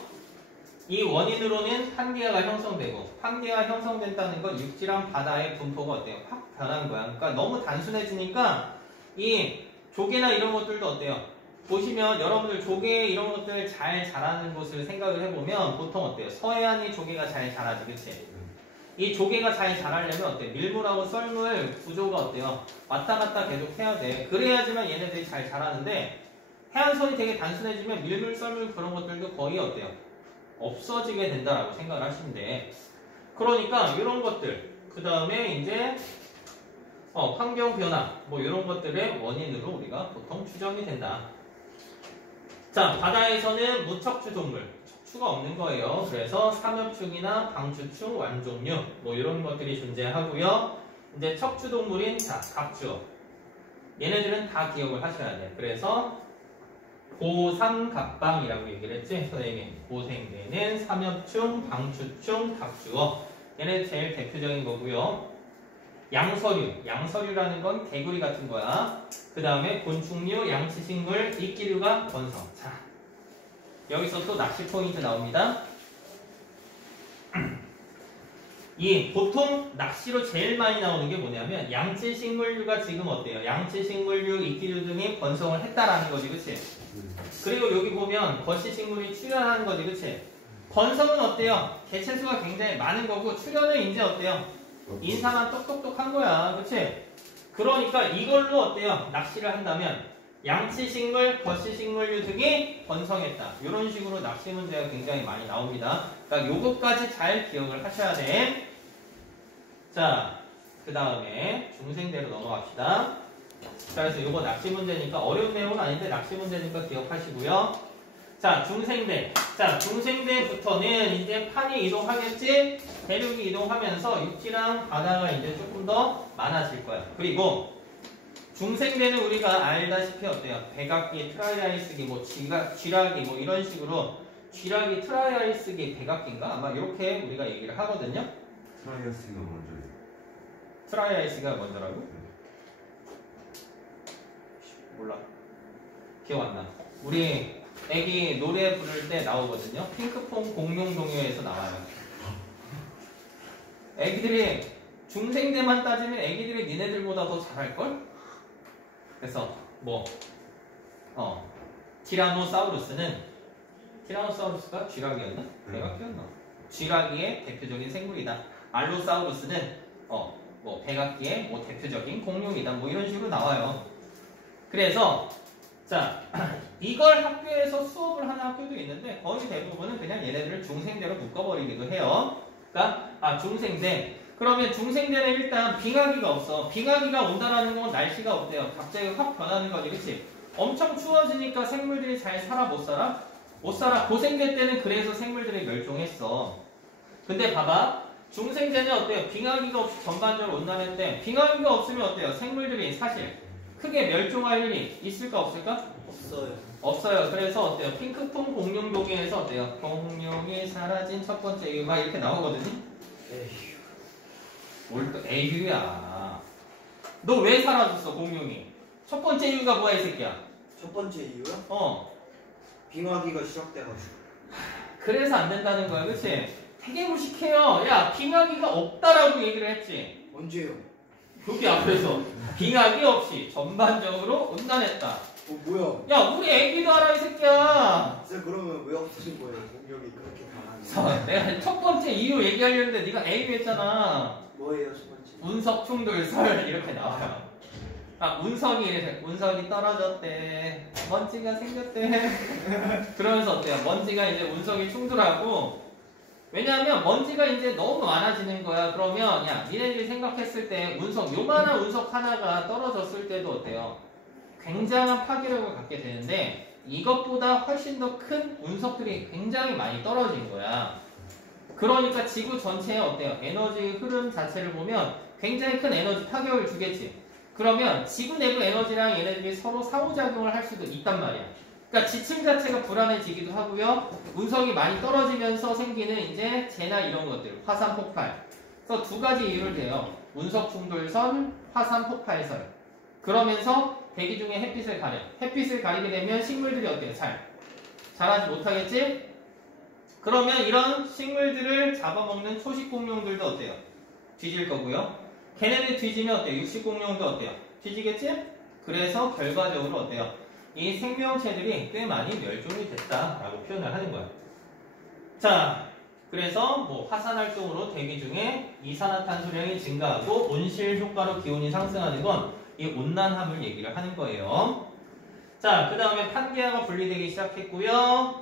이 원인으로는 판게아가 형성되고, 판게아 형성된다는 건 육지랑 바다의 분포가 어때요? 확 변한 거야. 그러니까 너무 단순해지니까 이 조개나 이런 것들도 어때요? 보시면 여러분들 조개 이런 것들 잘 자라는 곳을 생각을 해보면 보통 어때요? 서해안이 조개가 잘 자라지, 그치? 이 조개가 잘 자라려면 어때요? 밀물하고 썰물 구조가 어때요? 왔다 갔다 계속 해야 돼. 그래야지만 얘네들이 잘 자라는데 해안선이 되게 단순해지면 밀물, 썰물 그런 것들도 거의 어때요? 없어지게 된다라고 생각을 하시면 돼. 그러니까 이런 것들, 그 다음에 이제 환경 변화 뭐 이런 것들의 원인으로 우리가 보통 추정이 된다. 자, 바다에서는 무척추 동물, 척추가 없는 거예요. 그래서 삼엽충이나 방추충, 완종류 뭐 이런 것들이 존재하고요. 이제 척추 동물인 자, 갑주어. 얘네들은 다 기억을 하셔야 돼. 그래서 고삼갑방이라고 얘기를 했지, 선생님이. 고생대는 삼엽충, 방추충, 갑주어. 얘네 제일 대표적인 거고요. 양서류, 양서류라는 건 개구리 같은 거야. 그 다음에 곤충류, 양치식물, 이끼류가 건성. 자, 여기서 또 낚시 포인트 나옵니다. 이 보통 낚시로 제일 많이 나오는 게 뭐냐면 양치식물류가 지금 어때요? 양치식물류, 이끼류 등이 건성을 했다라는 거지, 그치? 그리고 여기 보면 거시식물이 출현하는 거지, 그치? 건성은 어때요? 개체수가 굉장히 많은 거고 출현은 이제 어때요? 인사만 똑똑똑한 거야, 그치? 그러니까 이걸로 어때요? 낚시를 한다면 양치식물, 거시식물류 등이 번성했다. 이런 식으로 낚시 문제가 굉장히 많이 나옵니다. 그러니까 요것까지 잘 기억을 하셔야 돼. 자, 그 다음에 중생대로 넘어갑시다. 자, 그래서 요거 낚시 문제니까 어려운 내용은 아닌데 낚시 문제니까 기억하시고요. 자, 중생대. 자, 중생대부터는 이제 판이 이동하겠지? 대륙이 이동하면서 육지랑 바다가 이제 조금 더 많아질 거야. 그리고 중생대는 우리가 알다시피 어때요? 백악기, 트라이아이스기, 뭐 쥐라기 뭐 이런 식으로 쥐라기, 트라이아이스기, 백악기인가? 아마 이렇게 우리가 얘기를 하거든요. 트라이아스가 먼저예요. 트라이아이스가 먼저라고? 몰라. 기억 안 나. 우리 애기 노래 부를 때 나오거든요. 핑크퐁 공룡동요에서 나와요. 애기들이 중생대만 따지면 애기들이 니네들보다 더 잘할걸? 그래서 티라노사우루스가 쥐라기였나? 백악기였나? 쥐라기의 대표적인 생물이다. 알로사우루스는 백악기의 대표적인 공룡이다. 뭐 이런 식으로 나와요. 그래서 자, 이걸 학교에서 수업을 하는 학교도 있는데 거의 대부분은 그냥 얘네들을 중생대로 묶어버리기도 해요. 그러니까 중생대. 그러면 중생대는 일단 빙하기가 없어. 빙하기가 온다라는 건 날씨가 어때요? 갑자기 확 변하는 거지, 그치? 엄청 추워지니까 생물들이 잘 살아, 못 살아? 못 살아. 고생대 때는 그래서 생물들이 멸종했어. 근데 봐봐. 중생대는 어때요? 빙하기가 없이 전반적으로 온다는 때 빙하기가 없으면 어때요? 생물들이 사실 크게 멸종할 일이 있을까 없을까? 없어요. 없어요. 그래서 어때요? 핑크퐁 공룡동요에서 어때요? 공룡이 사라진 첫 번째 이유 막 이렇게 나오거든요. 에휴. 뭘 또 에휴야. 너 왜 사라졌어 공룡이? 첫 번째 이유가 뭐야 이 새끼야? 첫 번째 이유요? 빙하기가 시작돼가지고. 그래서 안 된다는 거야, 그치? 되게 무식해요. 야, 빙하기가 없다라고 얘기를 했지. 언제요? 여기 앞에서 빙하기 없이 전반적으로 온난했다. 뭐야? 야, 우리 애기도 알아 이 새끼야. 쌤 그러면 왜 없어진 거예요? 공격이 그렇게 강한데. 내가 첫 번째 이유 얘기하려는데 네가 A로 했잖아. 뭐예요 첫 번째? 운석 충돌설 이렇게 나와요. 운석이 떨어졌대. 먼지가 생겼대. 그러면서 어때요? 먼지가 이제 운석이 충돌하고, 왜냐하면 먼지가 이제 너무 많아지는 거야. 그러면 야, 니네들이 생각했을 때 요만한 운석 하나가 떨어졌을 때도 어때요? 굉장한 파괴력을 갖게 되는데, 이것보다 훨씬 더 큰 운석들이 굉장히 많이 떨어진 거야. 그러니까 지구 전체에 어때요? 에너지 흐름 자체를 보면 굉장히 큰 에너지 타격을 주겠지. 그러면 지구 내부 에너지랑 얘네들이 서로 상호작용을 할 수도 있단 말이야. 그러니까 지층 자체가 불안해지기도 하고요. 운석이 많이 떨어지면서 생기는 이제 재나 이런 것들, 화산 폭발. 그래서 두 가지 이유를 대요. 운석 충돌선, 화산 폭발설. 그러면서 대기 중에 햇빛을 가려. 햇빛을 가리게 되면 식물들이 어때요? 자라지 못하겠지? 그러면 이런 식물들을 잡아먹는 초식 공룡들도 어때요? 뒤질 거고요. 걔네들 뒤지면 어때요? 육식 공룡도 어때요? 뒤지겠지? 그래서 결과적으로 어때요? 이 생명체들이 꽤 많이 멸종이 됐다라고 표현을 하는 거야. 자, 그래서 뭐 화산 활동으로 대기 중에 이산화탄소량이 증가하고 온실 효과로 기온이 상승하는 건 이 온난함을 얘기를 하는 거예요. 자, 그 다음에 판게아가 분리되기 시작했고요.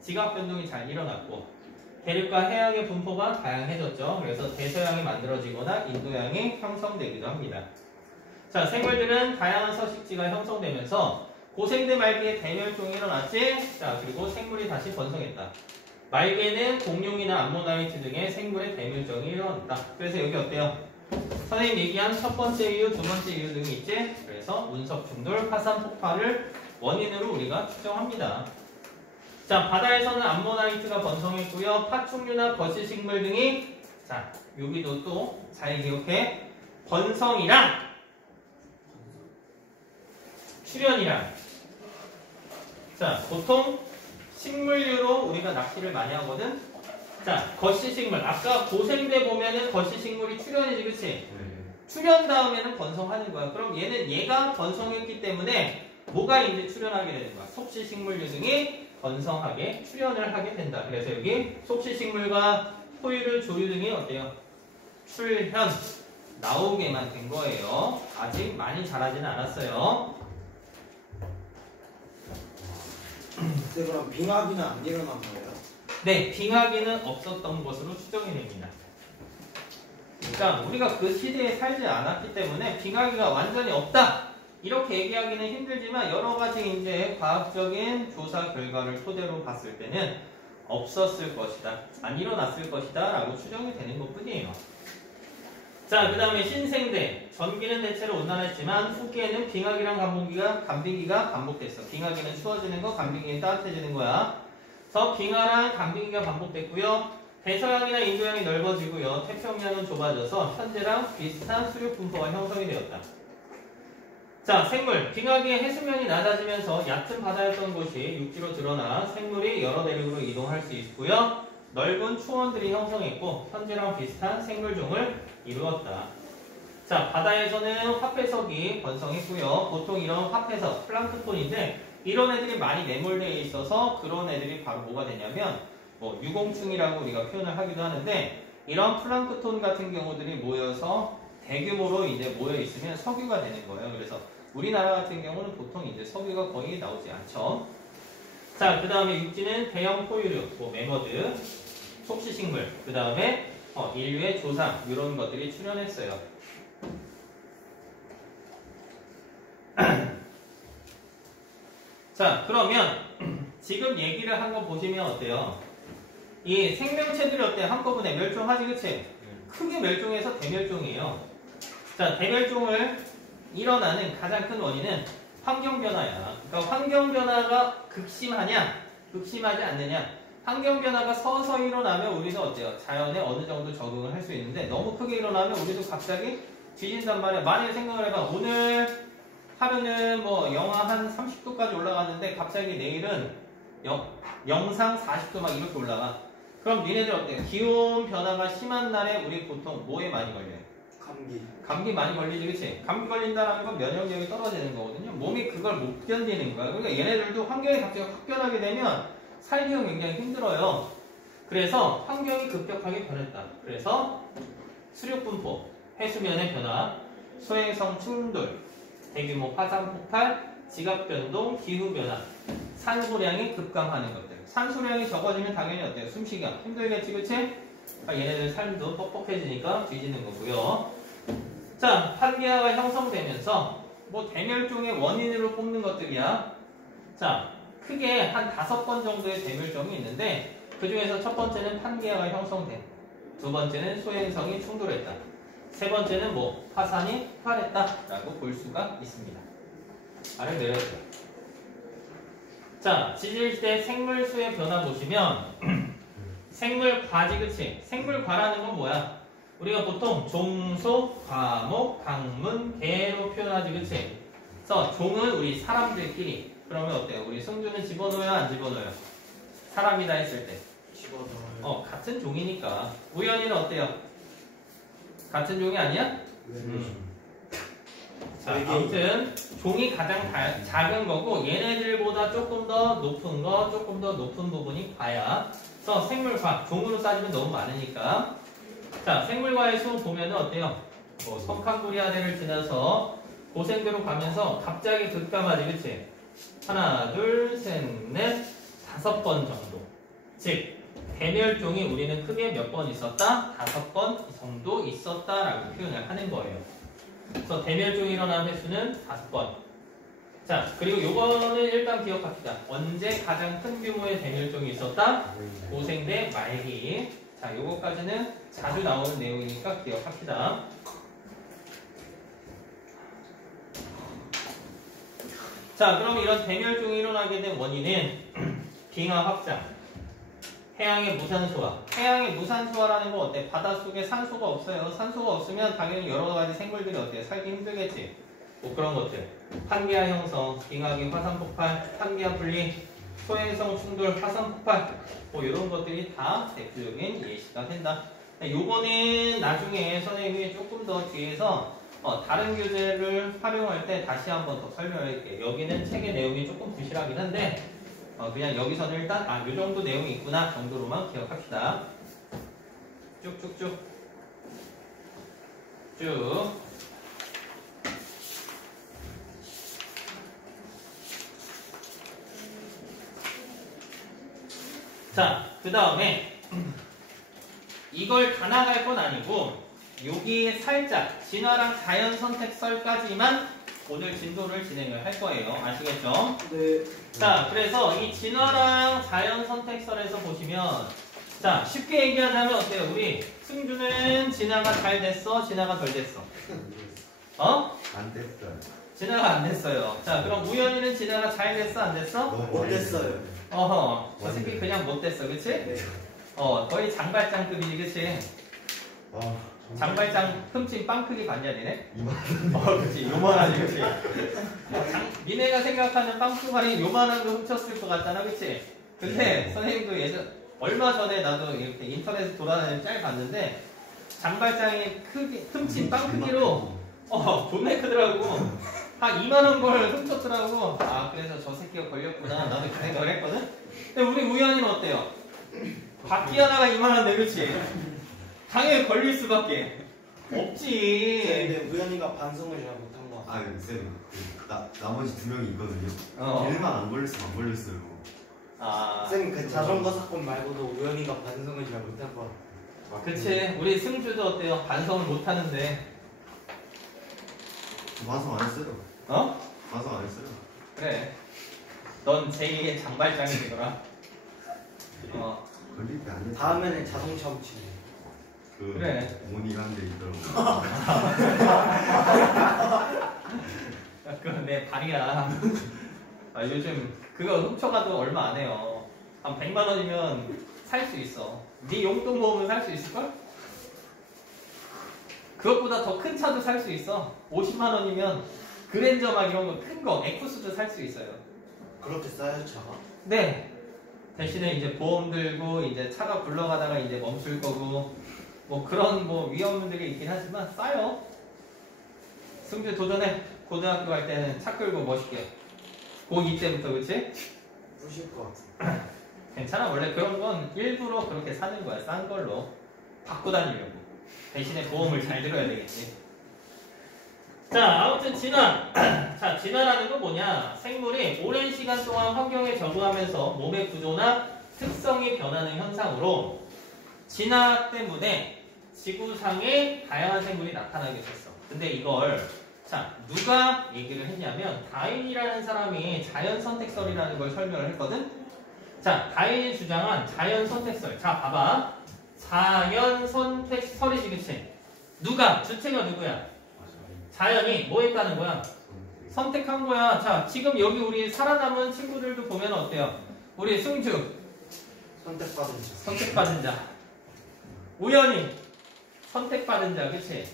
지각 변동이 잘 일어났고 대륙과 해양의 분포가 다양해졌죠. 그래서 대서양이 만들어지거나 인도양이 형성되기도 합니다. 자, 생물들은 다양한 서식지가 형성되면서 고생대 말기에 대멸종이 일어났지. 자, 그리고 생물이 다시 번성했다. 말기에는 공룡이나 암모나이트 등의 생물의 대멸종이 일어났다. 그래서 여기 어때요? 선생님 얘기한 첫 번째 이유, 두 번째 이유 등이 있지. 그래서 운석 충돌, 화산 폭발을 원인으로 우리가 추정합니다. 자, 바다에서는 암모나이트가 번성했고요. 파충류나 거시식물 등이, 자, 여기도 또 잘 기억해. 번성이랑 출현이랑, 자, 보통 식물류로 우리가 낚시를 많이 하거든. 자, 거시식물. 아까 고생대 보면은 거시식물이 출현이지, 그치? 출현 다음에는 번성하는 거야. 그럼 얘가 번성했기 때문에 뭐가 이제 출현하게 되는 거야? 속시식물류 등이 번성하게 출현을 하게 된다. 그래서 여기 속시식물과 포유류, 조류 등이 어때요? 출현 나오게만 된 거예요. 아직 많이 자라지는 않았어요. 그럼 빙하기는 안 일어난 거예요? 네, 빙하기는 없었던 것으로 추정이 됩니다. 그러니까 우리가 그 시대에 살지 않았기 때문에 빙하기가 완전히 없다 이렇게 얘기하기는 힘들지만 여러 가지 이제 과학적인 조사 결과를 토대로 봤을 때는 없었을 것이다, 안 일어났을 것이다 라고 추정이 되는 것뿐이에요. 자, 그 다음에 신생대. 전기는 대체로 온난했지만 후기에는 빙하기랑 간빙기가 반복됐어. 빙하기는 추워지는 거, 간빙기는 따뜻해지는 거야. 그래서 빙하랑 간빙기가 반복됐고요. 대서양이나 인도양이 넓어지고요. 태평양은 좁아져서 현재랑 비슷한 수륙 분포가 형성이 되었다. 자, 생물. 빙하기의 해수면이 낮아지면서 얕은 바다였던 곳이 육지로 드러나 생물이 여러 대륙으로 이동할 수 있고요. 넓은 초원들이 형성했고 현재랑 비슷한 생물종을 이루었다. 자, 바다에서는 화폐석이 번성했고요. 보통 이런 화폐석, 플랑크톤인데 이런 애들이 많이 내몰되어 있어서 그런 애들이 바로 뭐가 되냐면 뭐 유공충이라고 우리가 표현을 하기도 하는데 이런 플랑크톤 같은 경우들이 모여서 대규모로 이제 모여 있으면 석유가 되는 거예요. 그래서 우리나라 같은 경우는 보통 이제 석유가 거의 나오지 않죠. 자, 그 다음에 육지는 대형 포유류, 뭐 매머드, 속시식물, 그 다음에 인류의 조상 이런 것들이 출현했어요. 자, 그러면 지금 얘기를 한 거 보시면 어때요? 이 생명체들이 어때요? 한꺼번에 멸종하지, 그치? 크게 멸종해서 대멸종이에요. 자, 대멸종을 일어나는 가장 큰 원인은 환경변화야. 그러니까 환경변화가 극심하냐, 극심하지 않느냐. 환경변화가 서서히 일어나면 우리도 어때요? 자연에 어느 정도 적응을 할 수 있는데 너무 크게 일어나면 우리도 갑자기 뒤진단 말이야. 만약에 생각을 해봐. 오늘 하루는 뭐 영하 한 30도까지 올라갔는데 갑자기 내일은 영상 40도 막 이렇게 올라가. 그럼 니네들 어때? 기온 변화가 심한 날에 우리 보통 뭐에 많이 걸려요? 감기 많이 걸리지, 그치? 감기 걸린다는 건 면역력이 떨어지는 거거든요. 몸이 그걸 못 견디는 거야. 그러니까 얘네들도 환경이 갑자기 확 변하게 되면 살기가 굉장히 힘들어요. 그래서 환경이 급격하게 변했다. 그래서 수륙 분포, 해수면의 변화, 소행성 충돌, 대규모 화산 폭발, 지각 변동, 기후 변화, 산소량이 급감하는 것들. 산소량이 적어지면 당연히 어때요? 숨쉬기가 힘들겠지, 그치? 그러니까 얘네들 삶도 뻑뻑해지니까 뒤지는 거고요. 자, 판기하가 형성되면서 뭐 대멸종의 원인으로 뽑는 것들이야. 자, 크게 한 5번 정도의 대멸종이 있는데 그 중에서 첫 번째는 판기하가 형성된, 두 번째는 소행성이 충돌했다, 세 번째는 뭐 화산이 폭발했다라고 볼 수가 있습니다. 아래 내려주세요. 자, 지질시대 생물수의 변화 보시면 생물과지, 그치? 생물과라는 건 뭐야? 우리가 보통 종속, 과목, 강문, 개로 표현하지, 그치? 그래서 종은 우리 사람들끼리. 그러면 어때요? 우리 승주는 집어넣어요, 안 집어넣어요? 사람이다 했을 때. 집어넣어요. 같은 종이니까. 우연히는 어때요? 같은 종이 아니야? 자, 아무튼 종이 가장 작은 거고 얘네들보다 조금 더 높은 거, 조금 더 높은 부분이 과야. 그래서 생물과, 종으로 따지면 너무 많으니까. 자, 생물과의 수 보면은 어때요? 뭐 석학구리아대를 지나서 고생대로 가면서 갑자기 급감하지, 그치? 하나, 둘, 셋, 넷, 5번 정도. 즉, 대멸종이 우리는 크게 몇 번 있었다? 5번 정도 있었다라고 표현을 하는 거예요. 그래서 대멸종이 일어난 횟수는 5번. 자, 그리고 요거는 일단 기억합시다. 언제 가장 큰 규모의 대멸종이 있었다? 고생대 말기. 자, 요거까지는 자주 나오는 내용이니까 기억합시다. 자, 그럼 이런 대멸종이 일어나게 된 원인은 빙하 확장, 해양의 무산소화. 해양의 무산소화라는 건 어때? 바닷속에 산소가 없어요. 산소가 없으면 당연히 여러 가지 생물들이 어때? 살기 힘들겠지. 뭐 그런 것들. 판기하 형성, 빙하기 화산 폭발, 판기하 분리, 소행성 충돌, 화산 폭발. 뭐 이런 것들이 다 대표적인 예시가 된다. 요거는 나중에 선생님이 조금 더 뒤에서 다른 교재를 활용할 때 다시 한번 더 설명할게요. 여기는 책의 내용이 조금 부실하긴 한데 그냥 여기서는 일단 요 정도 내용이 있구나 정도로만 기억합시다. 쭉쭉쭉 쭉. 자, 그 다음에 이걸 다 나갈 건 아니고 여기에 살짝 진화랑 자연선택설까지만 오늘 진도를 진행을 할 거예요. 아시겠죠? 네. 자, 그래서 이 진화랑 자연선택설에서 보시면 자, 쉽게 얘기하자면 어때요? 우리 승주는 진화가 잘 됐어? 진화가 덜 됐어? 안 됐어요. 진화가 안 됐어요. 자, 그럼 우연이는 진화가 잘 됐어? 안 됐어? 못 됐어요. 저 새끼 그냥 못 됐어. 그치? 네. 거의 장발장급이지, 그치? 장발장 흠친 빵 크기 봤냐, 니네? 그치. 요만하지, 그치? 니네가 생각하는 빵 조각이 요만한 거 훔쳤을 것 같잖아, 그치? 근데 선생님도 얼마 전에 나도 이렇게 인터넷에 돌아다니는 짤 봤는데 장발장이 크기, 흠친 빵 크기로 존나 크더라고. 한 2만원 걸 훔쳤더라고. 그래서 저 새끼가 걸렸구나. 나도 그 생각을 했거든? 근데 우리 우연이는 어때요? 바퀴 하나가 2만원인데, 그치? 당연히 걸릴 수밖에 없지. 근데 우연이가 반성을 잘 못한 거 같아요. 쌤, 나머지 2명이 있거든요. 어. 일만 안 걸렸으면 안 걸렸어요. 쌤, 그 자전거 사건 말고도 우연이가 반성을 잘 못한 거 같아요. 그치. 우리 승주도 어때요? 반성을 못하는데. 반성 안 했어요. 반성 안 했어요. 그래. 넌 제2의 장발장이 되거라. 걸릴 때 안 했어요. 다음에는 자동차 훔치네. 그래. 모닝한 데 있더라고. 그건 내 발이야. 요즘 그거 훔쳐가도 얼마 안 해요. 한 100만원이면 살 수 있어. 네 용돈 모으면 살 수 있을걸? 그것보다 더 큰 차도 살 수 있어. 50만 원이면 그랜저 막 이런 거 큰 거, 에쿠스도 살 수 있어요. 그렇게 싸요 차가? 네. 대신에 이제 보험 들고 이제 차가 굴러가다가 이제 멈출 거고 뭐 그런 뭐 위험들이 있긴 하지만 싸요. 승주 도전해. 고등학교 갈 때는 차 끌고 멋있게. 고2 때부터 그치? 부실 것 같아. 괜찮아. 원래 그런 건 일부러 그렇게 사는 거야. 싼 걸로. 받고 다니려고. 대신에 보험을 잘 들어야 되겠지. 자, 아무튼 진화. 자, 진화라는 건 뭐냐? 생물이 오랜 시간 동안 환경에 적응하면서 몸의 구조나 특성이 변하는 현상으로 진화 때문에 지구상에 다양한 생물이 나타나게 됐어. 근데 이걸 자, 누가 얘기를 했냐면 다윈이라는 사람이 자연선택설이라는 걸 설명을 했거든. 자, 다윈이 주장한 자연선택설. 자, 봐봐. 자연선택설이지, 그치? 누가? 주체가 누구야? 자연이 뭐 했다는 거야? 선택한 거야. 자, 지금 여기 우리 살아남은 친구들도 보면 어때요? 우리 승주 선택받은 자. 선택받은 자, 우연히 선택받은 자, 그치?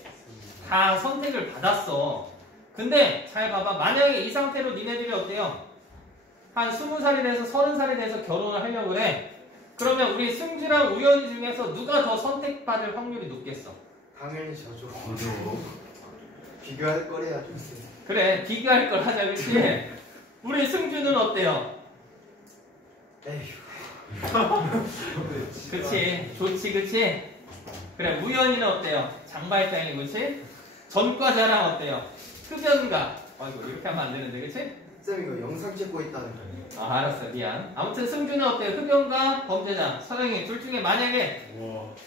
다 선택을 받았어. 근데 잘 봐봐. 만약에 이 상태로 니네들이 어때요? 한 20살이 돼서 30살이 돼서 결혼을 하려고 그래. 그러면 우리 승주랑 우연이 중에서 누가 더 선택받을 확률이 높겠어? 당연히 저죠. 저도 비교할 거리야 좀 있어. 그래, 비교할 걸 하자, 그치? 우리 승주는 어때요? 에휴. 그치, 좋지, 그치? 그래, 우연이는 어때요? 장발장이, 그치? 전과자랑 어때요? 흡연가. 아이고, 이렇게 하면 안 되는데, 그치? 쌤 이거 영상 찍고 있다는 거예요. 아, 알았어, 미안. 아무튼 승주는 어때요? 흡연가, 범죄자. 서영이 둘 중에 만약에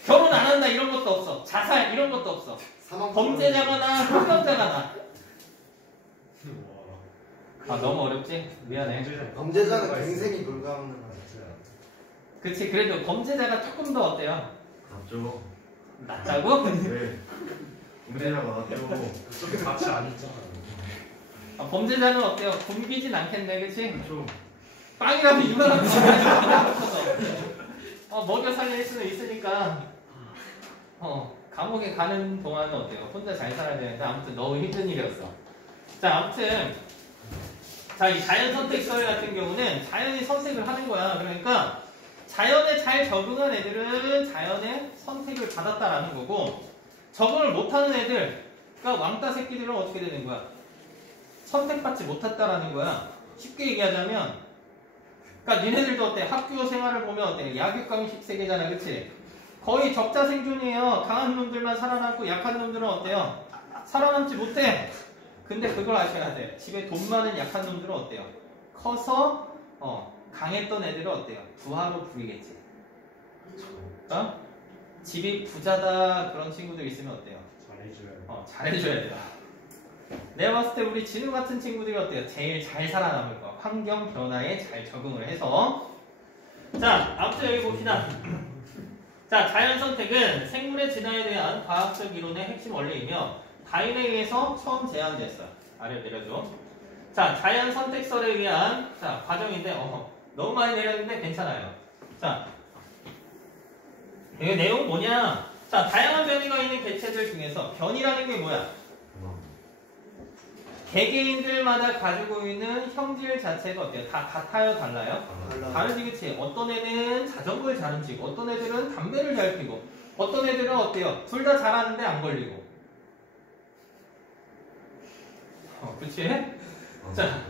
결혼 안 한다 이런 것도 없어. 자살 이런 것도 없어. 범죄자가 나, 흡연자가 나. 아, 너무 어렵지? 미안해. 범죄자는 갱생이 불가능한 거야. 그치, 그래도 범죄자가 조금 더 어때요? 맞죠? 낫다고? 네. 범죄자가 맞죠? 어차피 같이 안 있잖아. 아, 범죄자는 어때요? 굶기진 않겠네, 그치? 좀 빵이라도 이만한 거 먹여 살릴 수는 있으니까 감옥에 가는 동안은 어때요? 혼자 잘 살아야 되는데 아무튼 너무 힘든 일이었어. 자, 아무튼 자, 이 자연선택설 같은 경우는 자연이 선택을 하는 거야. 그러니까 자연에 잘 적응한 애들은 자연의 선택을 받았다라는 거고 적응을 못하는 애들, 그러니까 왕따 새끼들은 어떻게 되는 거야? 선택받지 못했다라는 거야. 쉽게 얘기하자면 그러니까 니네들도 어때? 학교 생활을 보면 어때? 약육강식 세계잖아, 그치? 거의 적자 생존이에요. 강한 놈들만 살아남고 약한 놈들은 어때요? 살아남지 못해. 근데 그걸 아셔야 돼. 집에 돈 많은 약한 놈들은 어때요? 커서 강했던 애들은 어때요? 부하로 부리겠지. 집이 부자다 그런 친구들 있으면 어때요? 잘해줘야 잘해줘야 돼요. 내가 봤을 때 우리 진우 같은 친구들이 어때요? 제일 잘 살아남을 거야. 환경 변화에 잘 적응을 해서. 자, 아무튼 여기 봅시다. 자, 자연 선택은 생물의 진화에 대한 과학적 이론의 핵심 원리이며 다윈에 의해서 처음 제안됐어요. 아래 내려줘. 자, 자연 선택설에 의한 과정인데 너무 많이 내렸는데 괜찮아요. 자, 여기 내용 뭐냐? 자, 다양한 변이가 있는 개체들 중에서 변이라는 게 뭐야? 개개인들마다 가지고 있는 형질 자체가 어때요? 다 같아요? 달라요? 다르지, 그치? 어떤 애는 자전거를 잘 움직이고 어떤 애들은 담배를 잘 피고 어떤 애들은 어때요? 둘 다 잘하는데 안 걸리고 그치? 자,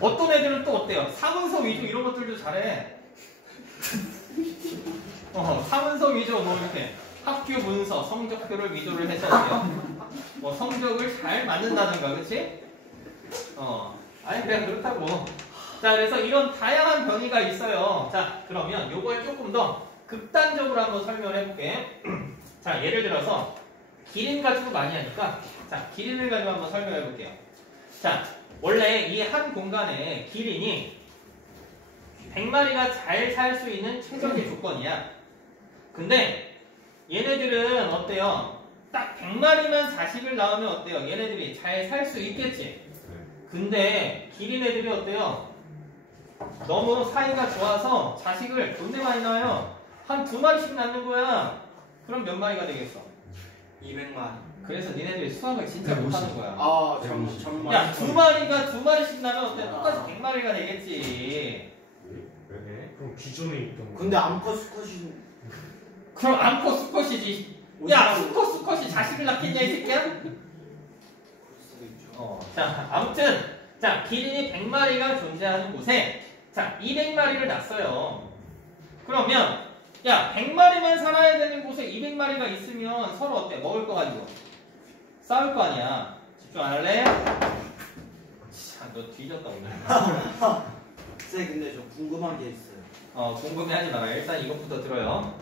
어떤 애들은 또 어때요? 사문서 위조 이런 것들도 잘해. 사문서 위조 뭐 이렇게 학교 문서, 성적표를 위조를 해서 어때요? 성적을 잘 맞는다든가, 그치? 아니 그냥 그렇다고. 자, 그래서 이런 다양한 변이가 있어요. 자, 그러면 요걸 조금 더 극단적으로 한번 설명을 해볼게. 자, 예를 들어서 기린 가지고 많이 하니까 자, 기린을 가지고 한번 설명해 볼게요. 자, 원래 이 한 공간에 기린이 100마리가 잘 살 수 있는 최적의 조건이야. 근데 얘네들은 어때요? 딱 100마리만 자식을 낳으면 어때요? 얘네들이 잘 살 수 있겠지? 근데 기린 애들이 어때요? 너무 사이가 좋아서 자식을 존나 많이 낳아요. 한 2마리씩 낳는 거야. 그럼 몇 마리가 되겠어? 200만. 그래서 니네들이 수학을 진짜 못하는 거야. 아, 정말. 야, 2마리씩 나면 어때? 똑같이 100마리가 되겠지. 왜? 그럼 기존에 있던 거. 근데 암컷 수컷이 그럼 암컷 수컷이지. 야, 수컷이 자식을 낳겠냐, 이 새끼야? 그럴 수도 있죠. 자, 아무튼, 자, 기린이 100마리가 존재하는 곳에, 자, 200마리를 낳았어요. 그러면, 야, 100마리만 살아야 되는 곳에 200마리가 있으면 서로 어때? 먹을 거 가지고. 싸울 거 아니야. 집중 안 할래? 참, 너 뒤졌다, 오늘. 쌤, 근데 저 궁금한 게 있어요. 궁금해 하지 마라. 일단 이것부터 들어요.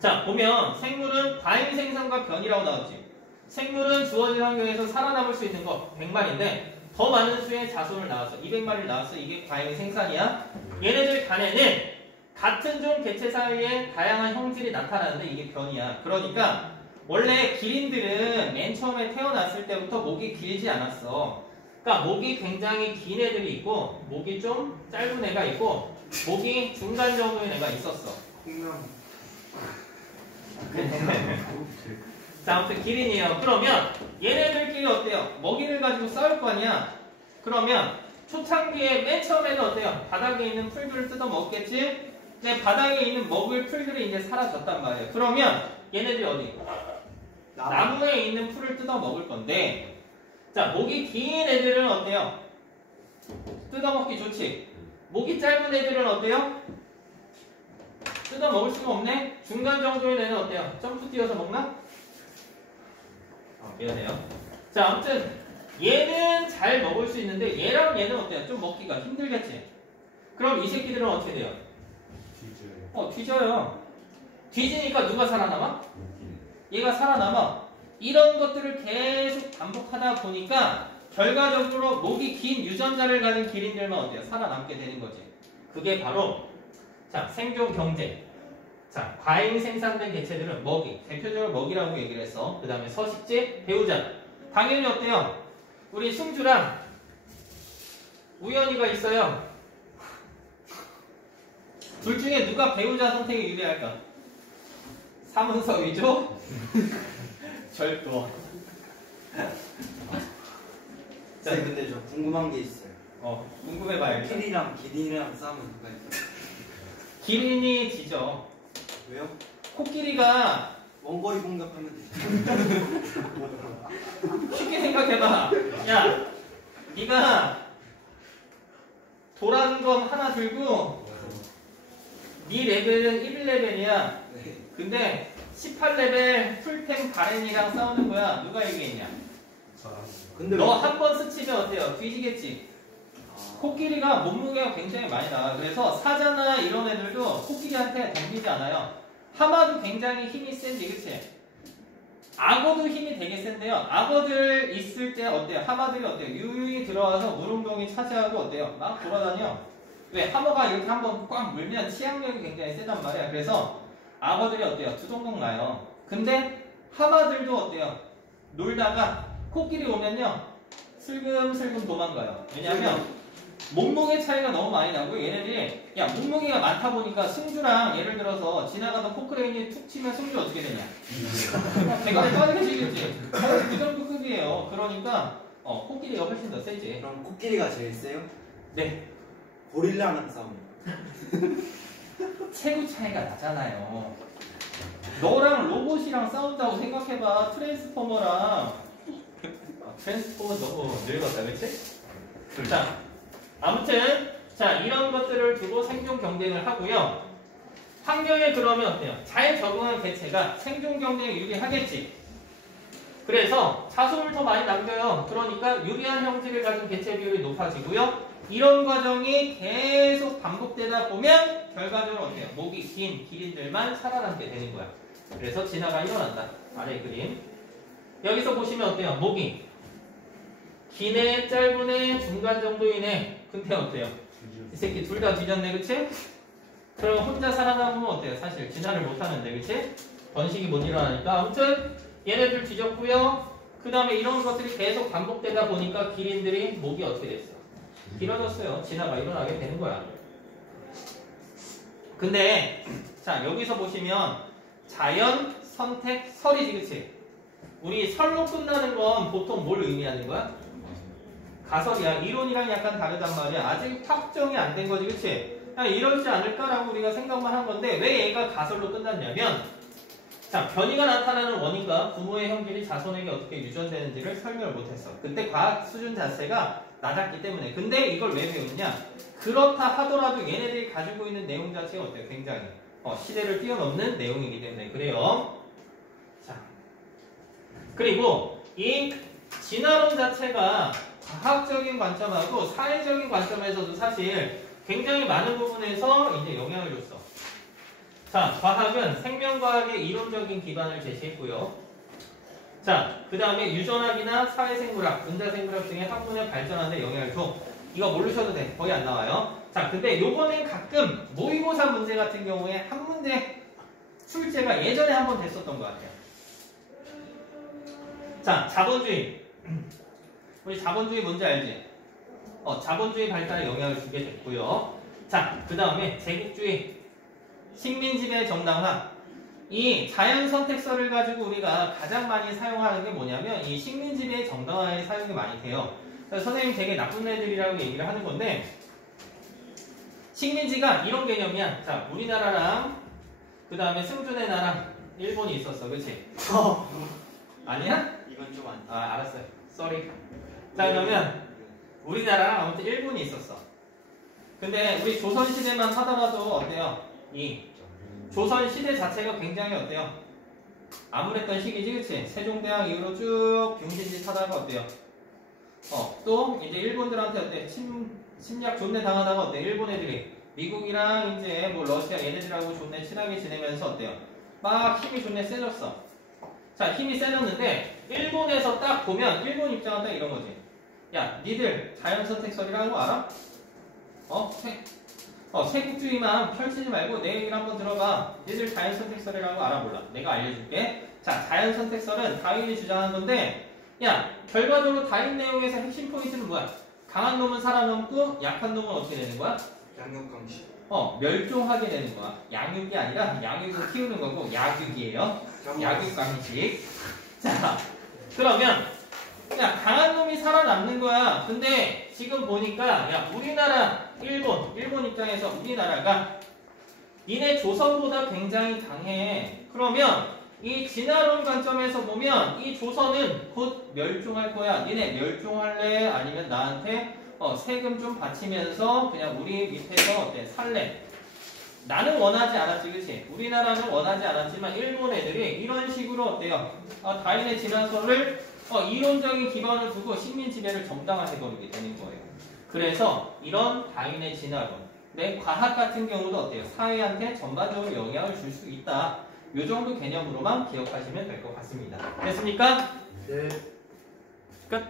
자, 보면 생물은 과잉 생산과 변이라고 나왔지. 생물은 주어진 환경에서 살아남을 수 있는 거 100마리인데 더 많은 수의 자손을 낳았어. 200마리를 낳았어. 이게 과잉 생산이야. 얘네들 간에는 같은 종 개체 사이에 다양한 형질이 나타나는데 이게 변이야. 그러니까 원래 기린들은 맨 처음에 태어났을 때부터 목이 길지 않았어. 그러니까 목이 굉장히 긴 애들이 있고 목이 좀 짧은 애가 있고 목이 중간 정도의 애가 있었어. 콩나물. 자, 아무튼 기린이에요. 그러면 얘네들끼리 어때요? 먹이를 가지고 싸울 거 아니야? 그러면 초창기에 맨 처음에는 어때요? 바닥에 있는 풀들을 뜯어 먹겠지? 근데 바닥에 있는 먹을 풀들이 이제 사라졌단 말이에요. 그러면 얘네들이 어디? 나무에 있는 풀을 뜯어 먹을 건데, 자, 목이 긴 애들은 어때요? 뜯어 먹기 좋지. 목이 짧은 애들은 어때요? 뜯어 먹을 수가 없네. 중간 정도의 애는 어때요? 점프 뛰어서 먹나? 미안해요. 자, 아무튼 얘는 잘 먹을 수 있는데 얘랑 얘는 어때요? 좀 먹기가 힘들겠지. 그럼 이 새끼들은 어떻게 돼요? 뒤져요. 뒤지니까 누가 살아남아? 얘가 살아남아. 이런 것들을 계속 반복하다 보니까 결과적으로 목이 긴 유전자를 가진 기린들만 어때요? 살아남게 되는 거지. 그게 바로 자, 생존 경제. 자, 과잉 생산된 개체들은 먹이. 대표적으로 먹이라고 얘기를 했어. 그 다음에 서식지, 배우자. 당연히 어때요? 우리 승주랑 우연이가 있어요. 둘 중에 누가 배우자 선택에 유리할까? 사문서 위조? 절도. 쌤, 근데 저 궁금한 게 있어요. 궁금해봐요. 키리랑 기린이랑 싸우면 누가 있어요? 기린이 지죠. 왜요? 코끼리가 원거리 공격하면 되죠. 쉽게 생각해봐. 야, 네가 도란검 하나 들고 네 레벨은 1레벨이야. 근데 18레벨 풀템 가렌이랑 싸우는 거야. 누가 이기겠냐? 근데 너 한 번 스치면 어때요? 뒤지겠지. 코끼리가 몸무게가 굉장히 많이 나와. 그래서 사자나 이런 애들도 코끼리한테 덤비지 않아요. 하마도 굉장히 힘이 센지, 그치? 악어도 힘이 되게 센데요. 악어들 있을 때 어때요? 하마들이 어때요? 유유히 들어와서 물웅덩이 차지하고 어때요? 막 돌아다녀. 왜? 하마가 이렇게 한번 꽉 물면 치악력이 굉장히 세단 말이야. 그래서 악어들이 어때요? 두동강 나요. 근데 하마들도 어때요? 놀다가 코끼리 오면요 슬금슬금 도망가요. 왜냐면 몸무게 차이가 너무 많이 나고 얘네들이 야 몸무게가 많다 보니까 승주랑 예를 들어서 지나가던 포크레인이 툭 치면 승주 어떻게 되냐? 대가리 빠지게 지겠지. 그 정도 크기예요. 그러니까 코끼리가 훨씬 더 세지. 그럼 코끼리가 제일 세요? 네. 고릴라랑 싸움. 체구 차이가 나잖아요. 너랑 로봇이랑 싸운다고 생각해봐. 트랜스포머랑 트랜스포머 너무 늙었다, 그치? 자, 아무튼 자 이런 것들을 두고 생존 경쟁을 하고요. 환경에 그러면 어때요? 잘 적응한 개체가 생존 경쟁에 유리하겠지. 그래서 자손을 더 많이 남겨요. 그러니까 유리한 형질을 가진 개체 비율이 높아지고요. 이런 과정이 계속 반복되다 보면 결과적으로 어때요? 목이 긴 기린들만 살아남게 되는 거야. 그래서 진화가 일어난다. 아래 그림. 여기서 보시면 어때요? 목이 긴 애, 짧은 애, 중간 정도인 애. 근데 어때요? 이 새끼 둘 다 뒤졌네, 그치? 그럼 혼자 살아남으면 어때요? 사실 진화를 못하는데, 그치? 번식이 못 일어나니까. 아무튼 얘네들 뒤졌고요. 그 다음에 이런 것들이 계속 반복되다 보니까 기린들이 목이 어떻게 됐어? 길어졌어요. 진화가 일어나게 되는 거야. 근데 자, 여기서 보시면 자연, 선택, 설이지, 그치? 우리 설로 끝나는 건 보통 뭘 의미하는 거야? 가설이야. 이론이랑 약간 다르단 말이야. 아직 확정이 안 된 거지, 그치? 그냥 이러지 않을까라고 우리가 생각만 한 건데 왜 얘가 가설로 끝났냐면 자, 변이가 나타나는 원인과 부모의 형질이 자손에게 어떻게 유전되는지를 설명을 못했어. 그때 과학 수준 자체가 낮았기 때문에. 근데 이걸 왜 배우느냐? 그렇다 하더라도 얘네들이 가지고 있는 내용 자체가 어때요? 굉장히 시대를 뛰어넘는 내용이기 때문에 그래요. 자, 그리고 이 진화론 자체가 과학적인 관점하고 사회적인 관점에서도 사실 굉장히 많은 부분에서 이제 영향을 줬어. 자, 과학은 생명과학의 이론적인 기반을 제시했고요. 자, 그 다음에 유전학이나 사회생물학, 분자생물학 등의 학문의 발전하는 데 영향을 줘. 이거 모르셔도 돼. 거의 안 나와요. 자, 근데 요번엔 가끔 모의고사 문제 같은 경우에 한 문제 출제가 예전에 한 번 됐었던 것 같아요. 자, 자본주의. 우리 자본주의 뭔지 알지? 자본주의 발달에 영향을 주게 됐고요. 자, 그 다음에 제국주의, 식민지배 정당화. 이 자연선택설을 가지고 우리가 가장 많이 사용하는 게 뭐냐면 이 식민지배 정당화에 사용이 많이 돼요. 그래서 선생님이 되게 나쁜 애들이라고 얘기를 하는 건데 식민지가 이런 개념이야. 자, 우리나라랑 그 다음에 승준의 나라 일본이 있었어. 그치? 아니야? 이건 좀 안. 알았어요. 쏘리. 자, 그러면 우리나라랑 아무튼 일본이 있었어. 근데 우리 조선시대만 하더라도 어때요? 이 조선시대 자체가 굉장히 어때요? 암울했던 시기지, 그치? 세종대왕 이후로 쭉 병신짓 하다가 어때요? 또 이제 일본들한테 어때? 침략 존내 당하다가 어때? 일본 애들이 미국이랑 이제 뭐 러시아 얘네들하고 존내 친하게 지내면서 어때요? 막 힘이 존내 세졌어. 자, 힘이 세졌는데 일본에서 딱 보면 일본 입장은 딱 이런 거지. 야, 니들 자연선택설이라는 거 알아? 세국주의만 펼치지 말고 내 얘기를 한번 들어봐. 니들 자연선택설이라는 거 알아 몰라? 내가 알려줄게. 자, 자연선택설은 다윈이 주장한 건데 야, 결과적으로 다윈 내용에서 핵심 포인트는 뭐야? 강한 놈은 살아남고 약한 놈은 어떻게 되는 거야? 양육강식. 멸종하게 되는 거야. 양육이 아니라 양육을 키우는 거고 약육이에요. 약육강식. 자, 그러면 야, 강한 놈이 살아남는 거야. 근데 지금 보니까 야, 우리나라, 일본 입장에서 우리나라가 니네 조선보다 굉장히 강해. 그러면 이 진화론 관점에서 보면 이 조선은 곧 멸종할 거야. 니네 멸종할래? 아니면 나한테 세금 좀 바치면서 그냥 우리 밑에서 어때? 살래? 나는 원하지 않았지, 그치? 우리나라는 원하지 않았지만 일본 애들이 이런 식으로 어때요? 다윈의 진화설을 이론적인 기반을 두고 식민 지배를 정당화해버리게 되는 거예요. 그래서 이런 다윈의 진화론, 내 과학 같은 경우도 어때요? 사회한테 전반적으로 영향을 줄 수 있다. 이 정도 개념으로만 기억하시면 될 것 같습니다. 됐습니까? 네. 끝.